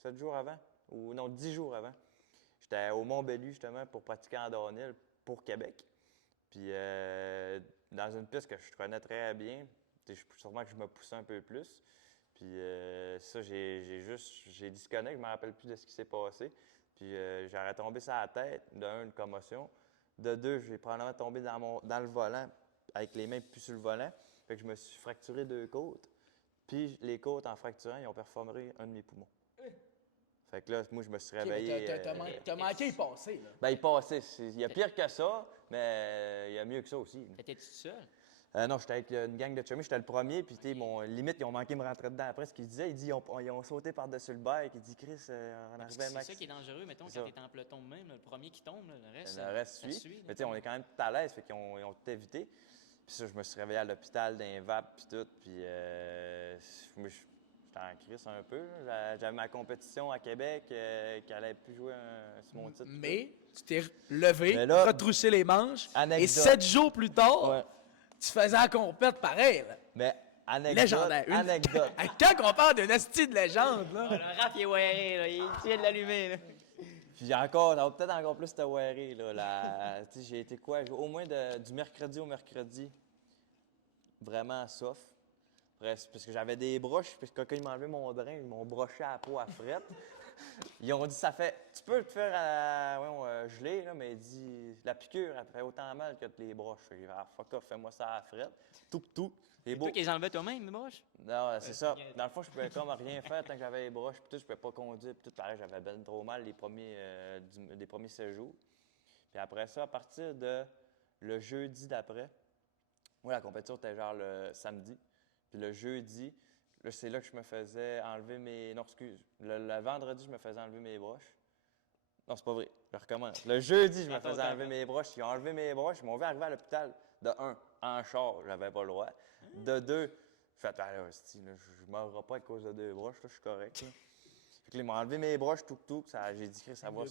7 jours avant? Ou non, 10 jours avant. J'étais au Mont-Bellu, justement, pour pratiquer en downhill. pour Québec. Puis dans une piste que je connais très bien, sûrement que je me poussais un peu plus. Puis ça, j'ai disconnecté, je me rappelle plus de ce qui s'est passé. Puis j'aurais tombé sur la tête, une commotion. De deux, j'ai probablement tombé dans le volant, avec les mains plus sur le volant. Fait que je me suis fracturé 2 côtes. Puis les côtes, en fracturant, ils ont perforé un de mes poumons. Fait que là, moi, je me suis réveillé. T'as manqué y passer, là. Ben, il passait. Il y a pire que ça, mais il y a mieux que ça aussi. T'étais-tu seul? Non, j'étais avec une gang de chummies, j'étais le premier, puis limite, ils ont manqué de me rentrer dedans après. Ce qu'il disait, il dit, ils ont sauté par-dessus le bike. Il dit, Chris, on arrivait à C'est max. ça qui est dangereux, mettons, C'est quand ça. t'es en peloton de même, là, le premier qui tombe, là, le reste, Le reste ça suit. là. Mais tu sais, on est quand même tout à l'aise, fait qu'ils ont tout évité. Puis ça, je me suis réveillé à l'hôpital d'un VAP, puis tout. Puis moi, j'étais en crise un peu. J'avais ma compétition à Québec qui allait plus jouer sur mon titre. Mais tu t'es levé, Mais là, retroussé les manches, anecdote. et 7 jours plus tard, Ouais. tu faisais la compète pareil, là. Mais anecdote. Légendaire. Anecdote. Quand on parle d'une esti de légende, là. Ah, le rap, il est wiré, là, il vient de l'allumer, là. Puis ça va peut-être encore plus te wearer, là. Tu sais, j'ai été quoi? Au moins du mercredi au mercredi, vraiment soft. Parce que j'avais des broches, puis quand ils m'ont enlevé mon drain, ils m'ont broché à la peau à frette. Ils ont dit, tu peux te faire geler, là, mais il dit, la piqûre, elle fait autant mal que les broches. J'ai dit, fuck off, fais-moi ça à la frette. Tout. C'est C'est beau. toi qui les enlevais toi-même, les broches? Non, c'est ça. Dans le fond, je pouvais comme rien faire tant que j'avais les broches, puis tout, je pouvais pas conduire, puis tout. Pareil, j'avais ben trop mal les premiers séjours. Puis après ça, à partir de le jeudi d'après, moi, la compétition était genre le samedi. Puis le jeudi, là, c'est là que je me faisais enlever mes... Non, excuse. Le vendredi, je me faisais enlever mes broches. Non, c'est pas vrai. Je recommence. Le jeudi, je me faisais enlever mes broches. Ils ont enlevé mes broches. Ils m'ont vu arriver à l'hôpital. De 1, en char, j'avais pas le droit. De 2, je fais, là, je mourrai pas à cause de 2 broches, là, je suis correct. Là. Fait que là, ils m'ont enlevé mes broches, tout. J'ai dit que ça va.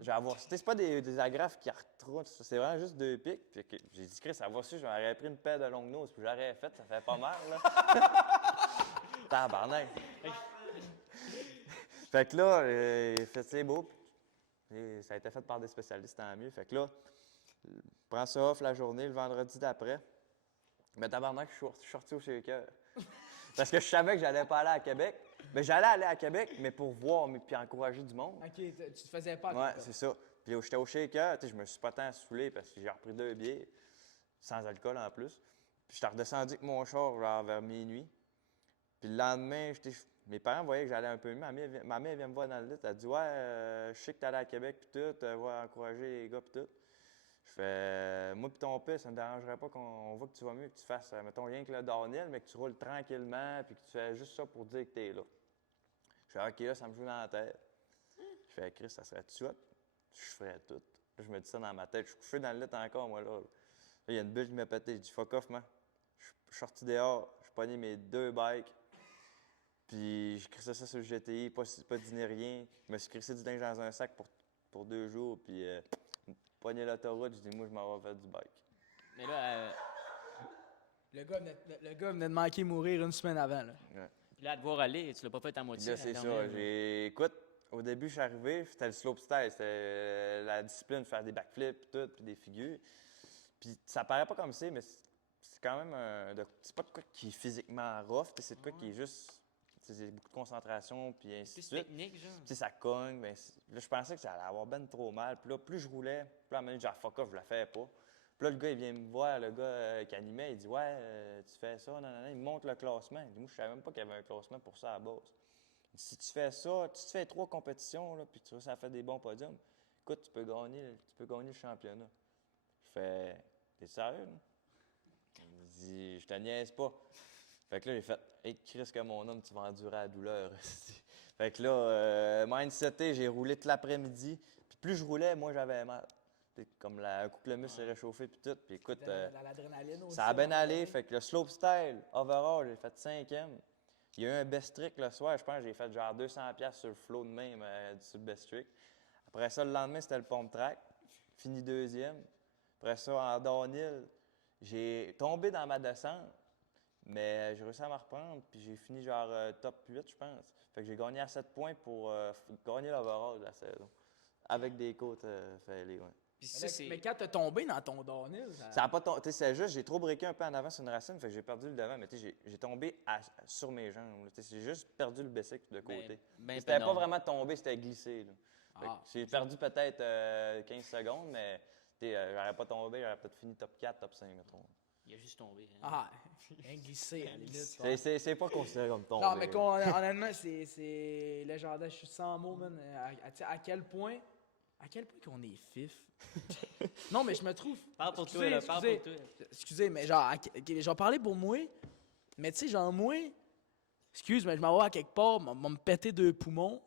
J'ai avoir. C'est pas des agrafes qui retroussent, c'est vraiment juste 2 pics. Puis j'ai dit que ça va su, j'aurais pris une paire de longue nose, puis j'aurais fait, ça fait pas mal, là. Tabarnak. Fait que là, c'est beau. Et ça a été fait par des spécialistes, tant mieux. Fait que là, prends ça off la journée, le vendredi d'après. Mais tabarnak, je suis sorti au shaker. Parce que je savais que j'allais pas aller à Québec. Mais j'allais aller à Québec, mais pour voir, puis encourager du monde. OK, tu te faisais pas. Ouais, c'est ça. Puis j'étais au shaker, je me suis pas tant saoulé parce que j'ai repris 2 bières, sans alcool en plus. Puis j'étais redescendu avec mon char genre vers minuit. Puis le lendemain, mes parents voyaient que j'allais un peu mieux. Ma mère vient me voir dans le lit, elle dit « Ouais, je sais que t'allais à Québec, puis tout, va encourager les gars, puis tout. » Je fais moi puis ton père, ça me dérangerait pas qu'on voit que tu vas mieux, que tu fasses, mettons, rien que le downhill, mais que tu roules tranquillement, puis que tu fais juste ça pour dire que t'es là. Je fais OK, là, ça me joue dans la tête. Je fais Chris, ça serait tout. Je ferais tout. Là, je me dis ça dans ma tête. Je suis couché dans le lit encore, moi, là. Là, il y a une bulle qui m'a pété. Je dis fuck off, man. Je suis sorti dehors, j'ai pogné mes 2 bikes, puis je crissais ça sur le GTI, pas dîner rien. Je me suis crissé du linge dans un sac pour 2 jours, puis pogné l'autoroute, je dis moi, je m'en vais faire du bike. Mais là, Le gars venait de manquer mourir une semaine avant, là. Ouais. puis là, à te voir aller, tu l'as pas fait à moitié. Là, c'est la ça. dernière, Écoute, au début, je suis arrivé, c'était le slopestyle, c'était la discipline de faire des backflips, puis tout, puis des figures. Puis ça paraît pas comme ça, mais c'est quand même c'est pas de quoi qui est physiquement rough, c'est de quoi qui est juste. C'est beaucoup de concentration, puis ainsi de C'est suite. technique, genre. Tu sais, ça cogne. Ben, là, je pensais que ça allait avoir ben trop mal. Puis là, plus je roulais, plus à un moment donné, genre, fuck off, je la fais pas. Puis là, le gars, il vient me voir, le gars qui animait, il dit ouais, tu fais ça, non. Il me montre le classement. Il dit, moi, je savais même pas qu'il y avait un classement pour ça à la base. Il dit, si tu fais ça, tu te fais 3 compétitions, là, puis tu vois, ça fait des bons podiums, écoute, tu peux gagner le championnat. Je fais, t'es sérieux, là? Il dit, je te niaise pas. Fait que là, j'ai fait « Hey, Chris, que mon homme, tu vas endurer la douleur. » Fait que là, mindseté, j'ai roulé toute l'après-midi. Puis plus je roulais, moins j'avais mal. Puis comme un coup que le muscle s'est réchauffé, puis tout. Puis écoute, L'adrénaline aussi. ça a bien allé. Fait que le slopestyle, overall, j'ai fait 5e. Il y a eu un best trick le soir. Je pense que j'ai fait genre 200$ sur le flow de même sur le best trick. Après ça, le lendemain, c'était le pump track. Fini 2e. Après ça, en downhill, j'ai tombé dans ma descente. Mais j'ai réussi à me reprendre, puis j'ai fini genre top 8, je pense. Fait que j'ai gagné à 7 points pour gagner l'overall de la saison. Avec des côtes fêlées, ouais. Puis ça, c'est. Mais quand t'es tombé dans ton downhill, Ça a pas tombé. Tu sais, c'est juste, j'ai trop briqué un peu en avant sur une racine, fait que j'ai perdu le devant. Mais tu sais, j'ai tombé sur mes jambes. Là. Tu sais, j'ai juste perdu le bicycle de côté. Ben C'était pas pénible. vraiment tombé, c'était glissé. Là. Fait que j'ai perdu peut-être 15 secondes, mais tu sais, j'aurais pas tombé, j'aurais peut-être fini top 4, top 5, mettons. Il a juste tombé. Hein. Ah, bien glissé à la limite. C'est pas considéré comme tombé. Non, mais honnêtement, c'est légendaire. Je suis sans mots, man. À quel point qu'on est fif. Non, mais je me trouve. Parle pour toi, Excusez, là, parle pour toi. Excusez, mais genre, je vais parler pour moi. Mais tu sais, genre, moi, excuse, mais je m'en vais à quelque part, m'a me péter 2 poumons.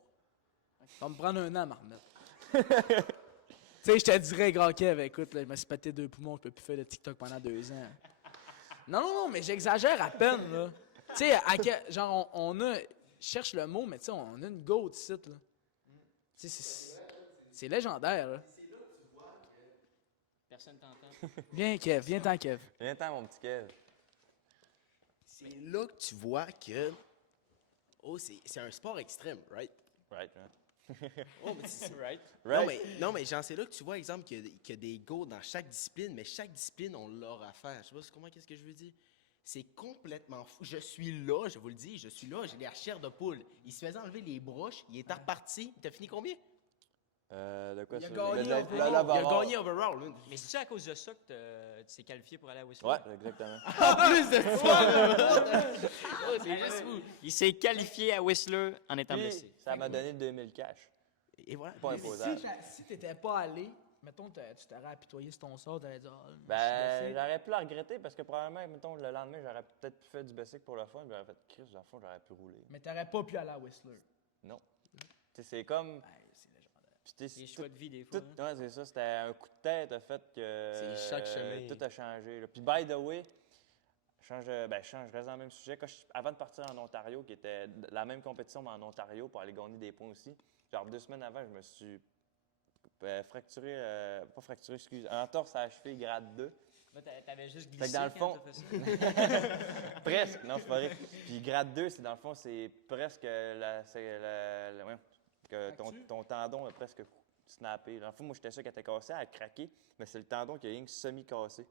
Ça va me prendre 1 an à m'en remettre. Tu sais, je te dirais, grand Kev, écoute, là, je me suis pété 2 poumons, je peux plus faire de TikTok pendant 2 ans. Non, mais j'exagère à peine, là. Tu sais, genre, on a. Je cherche le mot, mais tu sais, on a une goat ici, là. Tu sais, c'est légendaire, là. Personne t'entend. Viens, Kev, viens-t'en, Kev. Viens-t'en, mon petit Kev. C'est là que tu vois que. Oh, c'est un sport extrême, right? Right, hein? Oh, mais c'est Right? Right? Non, mais genre, c'est là que tu vois, exemple, qu'il y a des goals dans chaque discipline, mais chaque discipline, on leur à faire. Je sais pas comment, qu'est-ce que je veux dire? C'est complètement fou. Je suis là, je vous le dis, je suis là, j'ai l'air chair de poule. Il se faisait enlever les broches, il était reparti. T'as fini combien? De quoi Il a ça? gagné Le- overall. le- Il a l'overall. gagné overall. Là. Mais c'est-tu à cause de ça que tu t'es qualifié pour aller à Whistler? Ouais, exactement. En plus de ça! Oh, c'est juste fou. Il s'est qualifié à Whistler en étant Puis, blessé. ça m'a donné 2000 cash. Et voilà. Pas Si, imposable. si t'étais pas allé, mettons, tu t'aurais apitoyé sur ton sort, t'aurais dit, ah, je me suis Ben, blessé. j'aurais pu la regretter parce que probablement, mettons, le lendemain, j'aurais peut-être pu faire du bicycle pour le fun. J'aurais fait Chris, dans le fond, j'aurais pu rouler. Mais t'aurais pas pu aller à Whistler. Non. Tu sais, c'est comme. Hey, c'est légendaire. Puis, tu sais, Les tout- choix de vie, des fois. tout- hein. ouais, c'est ça. C'était un coup de tête, a fait que. C'est chaque chemin. Tout a changé. Là. Puis, by the way, je reste dans le même sujet. Avant de partir en Ontario, qui était la même compétition, mais en Ontario, pour aller gagner des points aussi, genre 2 semaines avant, je me suis fracturé, pas fracturé, excuse, entorse à la cheville grade 2. Là, t'avais juste Fait glissé que dans le quand fond- t'as fait ça. Presque, non, c'est pas vrai. Puis grade 2, c'est dans le fond, c'est presque voyons, que Fracture? ton tendon est presque snappé. Dans le fond, moi, j'étais sûr qu'elle était cassée, elle a craqué, mais c'est le tendon qui a rien que semi-cassé.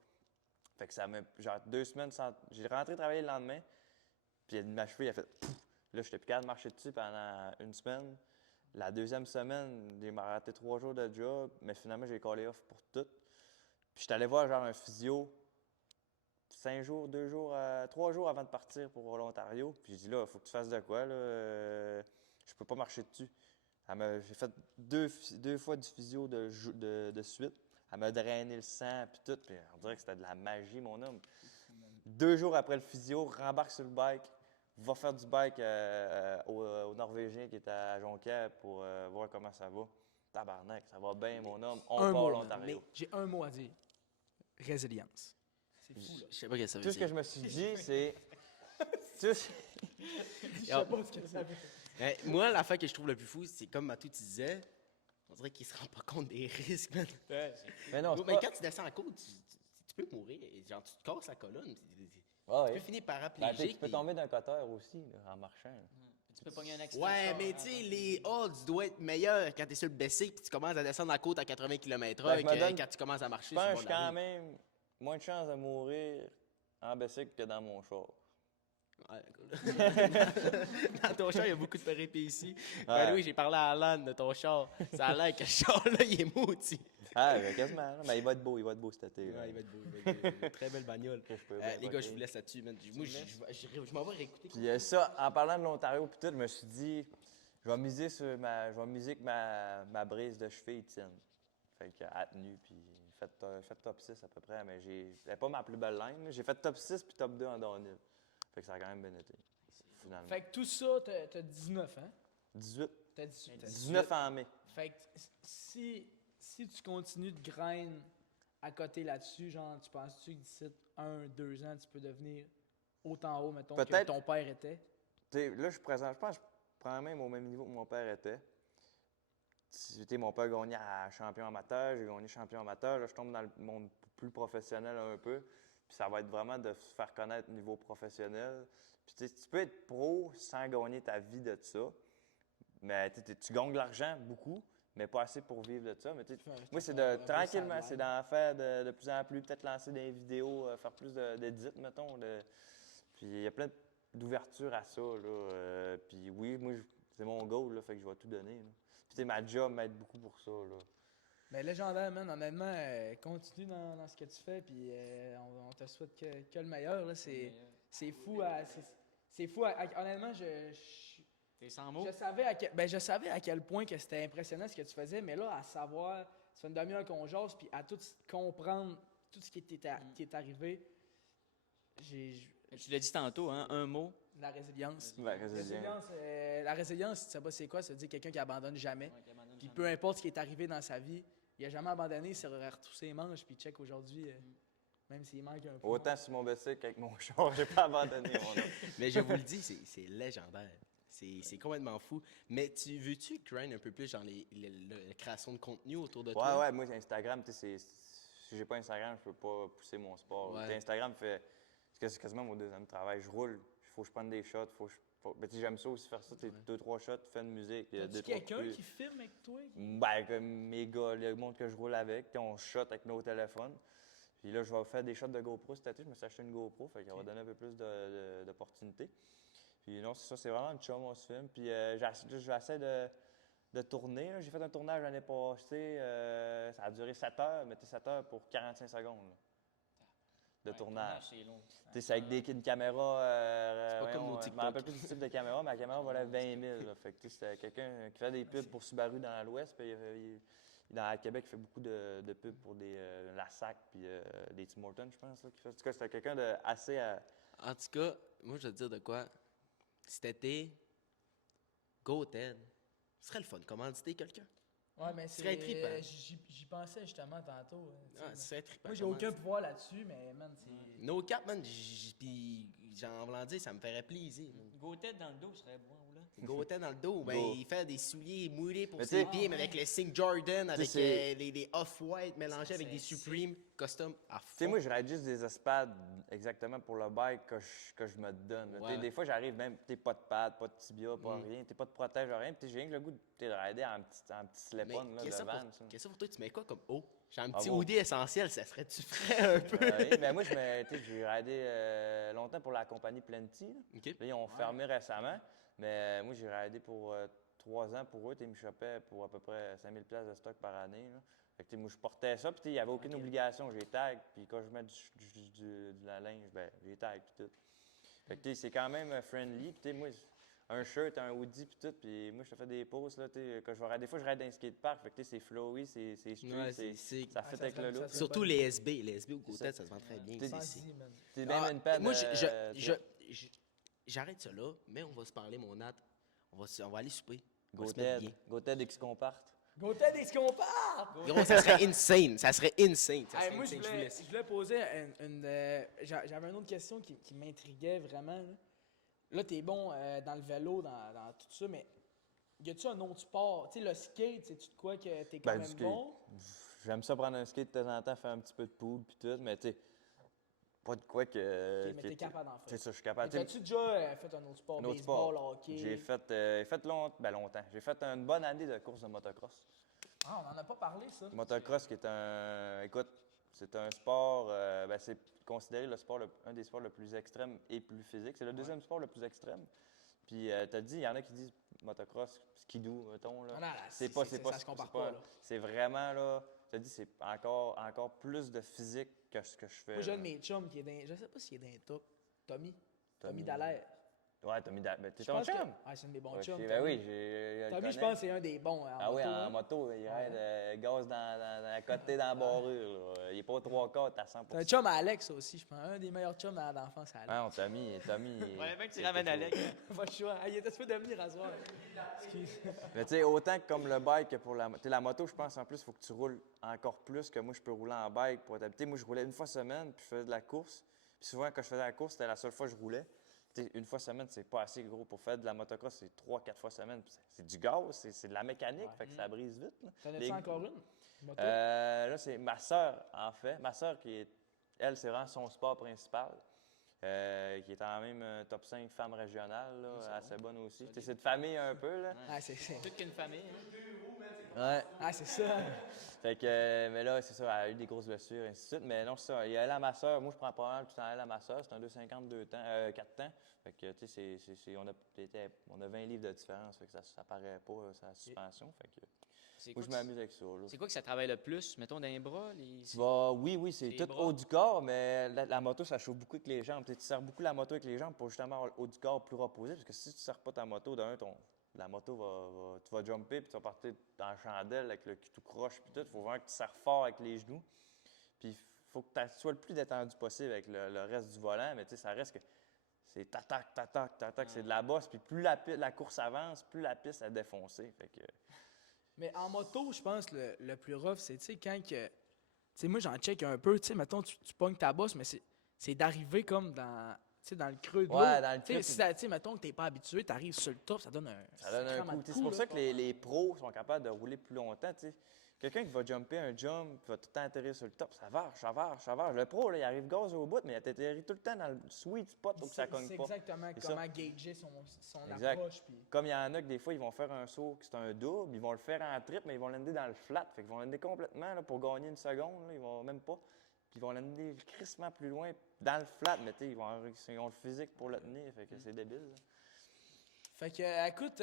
Fait que ça m'a, genre 2 semaines sans. J'ai rentré travailler le lendemain, puis ma cheville a fait pouf. Là, j'étais plus capable de marcher dessus pendant 1 semaine. La 2e semaine, j'ai raté 3 jours de job, mais finalement, j'ai callé off pour tout. Puis j'étais allé voir genre un physio 5 jours, 2 jours, 3 jours avant de partir pour l'Ontario. Puis j'ai dit là, il faut que tu fasses de quoi, là. Je peux pas marcher dessus. J'ai fait deux fois du physio de suite. Elle m'a drainé le sang, puis tout. Puis on dirait que c'était de la magie, mon homme. 2 jours après le physio, rembarque sur le bike, va faire du bike au Norvégien qui est à Jonquière pour voir comment ça va. Tabarnak, ça va bien, mon homme. On Un part mot, l'Ontario. J'ai un mot à dire. Résilience. Je sais pas ce que ça veut Tout ce que dire. je me suis dit, c'est. Je sais pas ce que ça veut dire. Moi, l'affaire que je trouve le plus fou, c'est comme Matou tu disais, on dirait qu'il se rend pas compte des risques, man. Mais non, c'est Mais pas. quand tu descends en côte, tu peux mourir. Genre, tu te casses la colonne. Ah Tu ouais. peux finir Ben, paraplégique. tu peux tomber d'un cutter aussi, là, en marchant. là. Tu peux pogner un accident. Ouais, de char, mais hein. tu sais, les odds doivent être meilleurs quand t'es sur le basic puis tu commences à descendre la côte à 80 km/h Ben, je me donne- quand tu commences à marcher Je sur le pense bord que de la quand rue. même moins de chances de mourir en bicycle que dans mon char. Ouais, cool. Dans ton char, il y a beaucoup de péripéties. Ouais. Ben oui, j'ai parlé à Alan de ton char. Ça a l'air que ce char-là, il est maudit. Ah, ben, quasiment. Là. Mais il va être beau cet été. là. Ouais, il va être beau. Il va être beau. Très belle bagnole. Que je peux Les bien gars, je fucker. vous laisse là-dessus, man. Moi, je m'en vais réécouter. Puis ça, en parlant de l'Ontario, puis tout, je me suis dit, je vais miser que ma brise de cheville tienne. Fait que, à tenue, puis fait top 6 à peu près, mais c'était pas ma plus belle ligne. là. J'ai fait top 6 puis top 2 en downhill. Fait que ça a quand même bien été, finalement. Fait que tout ça, t'as 19 ans. 18, T'as 18 ans. 19 en mai. Fait que si tu continues de grind à côté là-dessus, genre, tu penses-tu que d'ici 1-2 ans, tu peux devenir autant haut, mettons, que Peut-être. ton père était? T'sais, là, je pense que je prends même au même niveau que mon père était. Mon père gagnait à champion amateur, j'ai gagné champion amateur. Là, je tombe dans le monde plus professionnel un peu. Puis ça va être vraiment de se faire connaître au niveau professionnel. Puis tu peux être pro sans gagner ta vie de ça. Mais tu gagnes de l'argent beaucoup, mais pas assez pour vivre de ça. Mais tu sais, Ouais, moi, c'est un de beau tranquillement, sideline. c'est d'en faire de plus en plus, peut-être lancer des vidéos, faire plus d'édits, mettons. Puis il y a plein d'ouverture à ça, là. Puis oui, moi, c'est mon goal, là, fait que je vais tout donner, là. Puis tu sais, ma job m'aide beaucoup pour ça, là. Mais légendaire, man, honnêtement, continue dans ce que tu fais, puis on te souhaite que le meilleur, là. C'est fou, c'est fou. Honnêtement, T'es sans mots? je savais à quel point que c'était impressionnant ce que tu faisais, mais là, à savoir, ça fait une demi-heure qu'on jase, puis à tout comprendre tout ce qui est arrivé, Tu l'as dit tantôt, hein, un mot. la résilience. Ouais, résilient. La résilience, tu sais pas c'est quoi, ça veut dire quelqu'un qui abandonne jamais. Ouais, qui abandonne Puis jamais. peu importe ce qui est arrivé dans sa vie, il a jamais abandonné, il s'est retroussé les manches, puis check aujourd'hui, même s'il manque un peu. Autant sur mon bicycle qu'avec mon char, j'ai pas abandonné mon nom. Mais je vous le dis, c'est légendaire. C'est complètement fou. Mais veux-tu grind un peu plus dans la création de contenu autour de toi? Ouais, moi, Instagram, tu sais, si j'ai pas Instagram, je peux pas pousser mon sport. Ouais. Puis Instagram c'est quasiment mon deuxième travail. Je roule, il faut que je prenne des shots, ben, tu sais, j'aime ça aussi faire ça, tu sais, 2-3 shots, fais de musique, As-tu deux, trois quelqu'un coupures. qui filme avec toi? Ben, comme mes gars, le monde que je roule avec, on shot avec nos téléphones. Puis là, je vais faire des shots de GoPro cet été. Je me suis acheté une GoPro, fait qu'elle va donner un peu plus d'opportunités. Puis non, c'est ça, c'est vraiment une chum, on se filme. Puis j'essaie de tourner, là. J'ai fait un tournage l'année passée, ça a duré 7 heures, mais 7 heures pour 45 secondes là, de Ouais, tournage. c'est long. Tu sais, c'est avec une caméra. C'est pas comme nos je me TikTok. rappelle plus du type de caméra, mais la caméra valait 20 000. Là. Fait que tu sais, c'était quelqu'un qui fait des pubs pour Subaru dans l'Ouest. Puis à Québec, il fait beaucoup de pubs pour la SAC puis des Tim Hortons, je pense. Là, en tout cas, c'était quelqu'un de assez. En tout cas, moi, je vais te dire de quoi. Cet été, go Ted. Ce serait le fun. Commanditer quelqu'un. Ouais, mais serait trippant. j'y pensais justement tantôt. Tu sais, Ah, ce serait trippant. moi, j'ai aucun pouvoir là-dessus, mais man, c'est. No cap, man. Puis, j'en voulais dire, ça me ferait plaisir. man. Go-tête dans le dos serait bon, là. Go Ted dans le dos. Ben, Go. il fait des souliers moulés pour Mais ses t'sais- pieds, mais avec le signe Jordan, avec c'est- les off-white mélangés avec des c'est- Supreme custom à fond. Tu sais, moi, je ride juste des espades exactement pour le bike que je me donne. là. Tu sais, Ouais. Des fois, j'arrive même, t'es pas de pad, pas de tibia, pas rien, t'es pas de protège, rien. Puis j'ai rien que le goût de rider en petit slip-on là, qu'est-ce de que ça van. pour, qu'est-ce que ça pour toi, tu mets quoi comme haut? J'ai un Ah petit bon? hoodie essentiel, ça serait-tu frais un peu? Oui, mais moi, j'ai ridé longtemps pour la compagnie Plenty. Là. OK. Là, ils ont fermé récemment, mais moi, j'ai ridé pour 3 ans pour eux. Ils me chopaient pour à peu près 5 000 $ de stock par année. Là. Fait que, moi, je portais ça, puis il n'y avait aucune obligation. J'ai tag, puis quand je mets de la linge, ben, j'ai tag, puis tout. Fait que, c'est quand même friendly. Puis, moi, un shirt, un hoodie, puis tout. Puis moi, je te fais des posts, là, quand je vais rider. Des fois, je ride dans un skatepark. Fait que, c'est flowy, c'est street, Ouais, ça fait ça avec se le vend- ça look. se Surtout les SB. Les SB au C'est côté, ça. ça se vend très bien. T'es- Sans-y, man. C'est même une peine. Moi, j'arrête ça là, mais on va se parler, mon Nat. On va aller souper. On va se mettre bien. Go-Ted X qu'on parte. Go Ted, est-ce qu'on part? Gros, ça serait insane. Ça serait insane. Ça Hey, serait moi, je insane. Je vous voulais, laisse. je voulais poser j'avais une autre question qui m'intriguait vraiment. Là, t'es bon dans le vélo, dans tout ça, mais y a-tu un autre sport? Tu sais, le skate, c'est-tu de quoi que t'es quand Ben, du même skate. bon? J'aime ça prendre un skate de temps en temps, faire un petit peu de pool puis tout, mais tu sais, pas de quoi que. Ok, mais t'es capable d'en C'est faire. ça, je suis capable. Mais T'as-tu déjà fait un autre sport? Un autre Baseball, sport. hockey? J'ai fait longtemps. J'ai fait une bonne année de course de motocross. Ah, on en a pas parlé, ça. Le motocross qui est écoute, c'est un sport, c'est considéré un des sports le plus extrême et plus physique. C'est le deuxième sport le plus extrême. Puis t'as dit, il y en a qui disent motocross, skidoo, mettons là. Non, non, Ça se compare pas, là. C'est vraiment là, t'as dit c'est encore plus de physique que ce que je fais. Moi, j'ai un de là. mes chums qui est dans. Je sais pas s'il est dans les top. Tommy Tommy. Dallaire. Ouais, Tommy ben, t'es Je ton pense que. chum? Ah, c'est un des bons Ouais, chums. ben Tommy. oui, je le Tommy, je connais. pense que c'est un des bons. Ah oui, moto, en hein. moto, il ride gaz à côté dans la barrure. Là. Il est pas 3/4 à 100%. C'est un chum à Alex aussi, je pense. Un des meilleurs chums d'enfance à Alex. Non, Tommy. Ouais, mec, tu c'est ramènes quelque chose. Alex. Pas le choix. Ah, il était supposé de venir à soir. Excuse. Mais tu sais, autant que comme le bike que pour la moto, je pense en plus, il faut que tu roules encore plus que moi, je peux rouler en bike pour être habité. Moi, je roulais une fois semaine, puis je faisais de la course. Puis souvent, quand je faisais la course, c'était la seule fois que je roulais. Tu sais, une fois semaine, c'est pas assez gros pour faire de la motocross, c'est 3-4 fois semaine. Puis c'est du gaz, c'est de la mécanique, fait que ça brise vite. Là. T'en Les- as-tu encore une? Moto? Là, c'est ma sœur, en fait. Ma sœur, elle, c'est vraiment son sport principal. Qui est quand même top 5 femme régionale, là, assez bonne aussi. Tu sais, c'est de famille un peu, là. Ah, c'est. Toute qu'une famille. Hein. Ouais. Ah, c'est ça. Fait que, mais là, c'est ça, elle a eu des grosses blessures, et ainsi de suite. Mais non, c'est ça. Il y a elle à ma soeur. Moi, je prends pas mal tout le temps elle à ma soeur. C'est un 2,52 temps, 4 temps. Fait que, tu sais, on a 20 livres de différence. Fait que ça paraît pas, sa suspension. Fait que, C'est moi, quoi, je m'amuse avec ça, là. c'est quoi que ça travaille le plus? Mettons, dans les bras? Oui, c'est les tout bras. haut du corps, mais la moto, ça chauffe beaucoup avec les jambes. Tu sers beaucoup la moto avec les jambes pour justement avoir le haut du corps plus reposé. Parce que si tu ne sers pas ta moto, la moto tu vas jumper, puis tu vas partir dans la chandelle avec le cul tout croche, puis tout. Il faut vraiment que tu sers fort avec les genoux. Puis il faut que tu sois le plus détendu possible avec le reste du volant, mais tu sais, ça reste que c'est tac, tac, tac, c'est de la bosse. Puis plus la course avance, plus la piste est défoncée. Fait que. Mais en moto, je pense le plus rough, c'est, tu sais, quand que. Tu sais, moi, j'en check un peu, tu sais, mettons, tu pognes ta bosse, mais c'est d'arriver comme dans. Tu sais, dans le creux de l'eau. Ouais, dans le Tu sais, creux, tu sais, mettons que t'es pas habitué, t'arrives sur le top, ça donne un. Ça donne un sacrément coup. de Tu sais, C'est pour là. ça que les pros sont capables de rouler plus longtemps. Tu sais. Quelqu'un qui va jumper un jump, qui va tout le temps atterrir sur le top, ça varge. Le pro, là, il arrive gaz au bout, mais il atterrit tout le temps dans le sweet spot pour que ça cogne C'est pas. exactement C'est comment gager son Exact. approche. Puis... Comme il y en a que des fois, ils vont faire un saut qui c'est un double, ils vont le faire en trip, mais ils vont lander dans le flat. Fait qu'ils vont lander complètement là, pour gagner une seconde. Là, ils vont même pas. Puis ils vont lander crissement plus loin dans le flat, mais tu sais, ils ont le physique pour le tenir. Fait que c'est débile. Là. Fait que, écoute,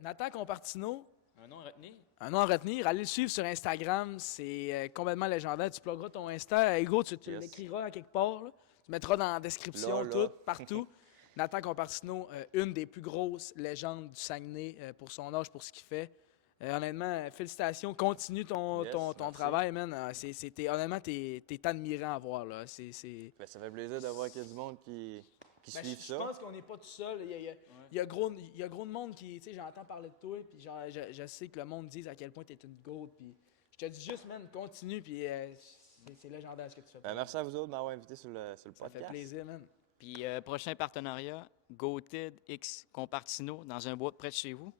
Nathan Compartino, Un nom à retenir? un nom à retenir, allez le suivre sur Instagram, c'est complètement légendaire. Tu pluggeras ton Insta, Hugo, tu Yes. l'écriras à quelque part, là. Tu mettras dans la description, Là. tout, partout. Nathan Compartino, une des plus grosses légendes du Saguenay pour son âge, pour ce qu'il fait. Honnêtement, félicitations, continue ton Merci. travail, man. Honnêtement, t'es admirant à voir, là. Ben, ça fait plaisir de voir qu'il y a du monde qui Ben, suivent je ça. pense qu'on n'est pas tout seul. Il y a gros de monde qui, tu sais, j'entends parler de toi, puis genre, je sais que le monde dit à quel point tu es une goat, puis je te dis juste, man, continue, puis c'est légendaire ce que tu fais. Ben, merci à vous autres de m'avoir invité sur le Ça podcast. fait plaisir, man. Puis prochain partenariat, GoTed X Compartino dans un bois près de chez vous.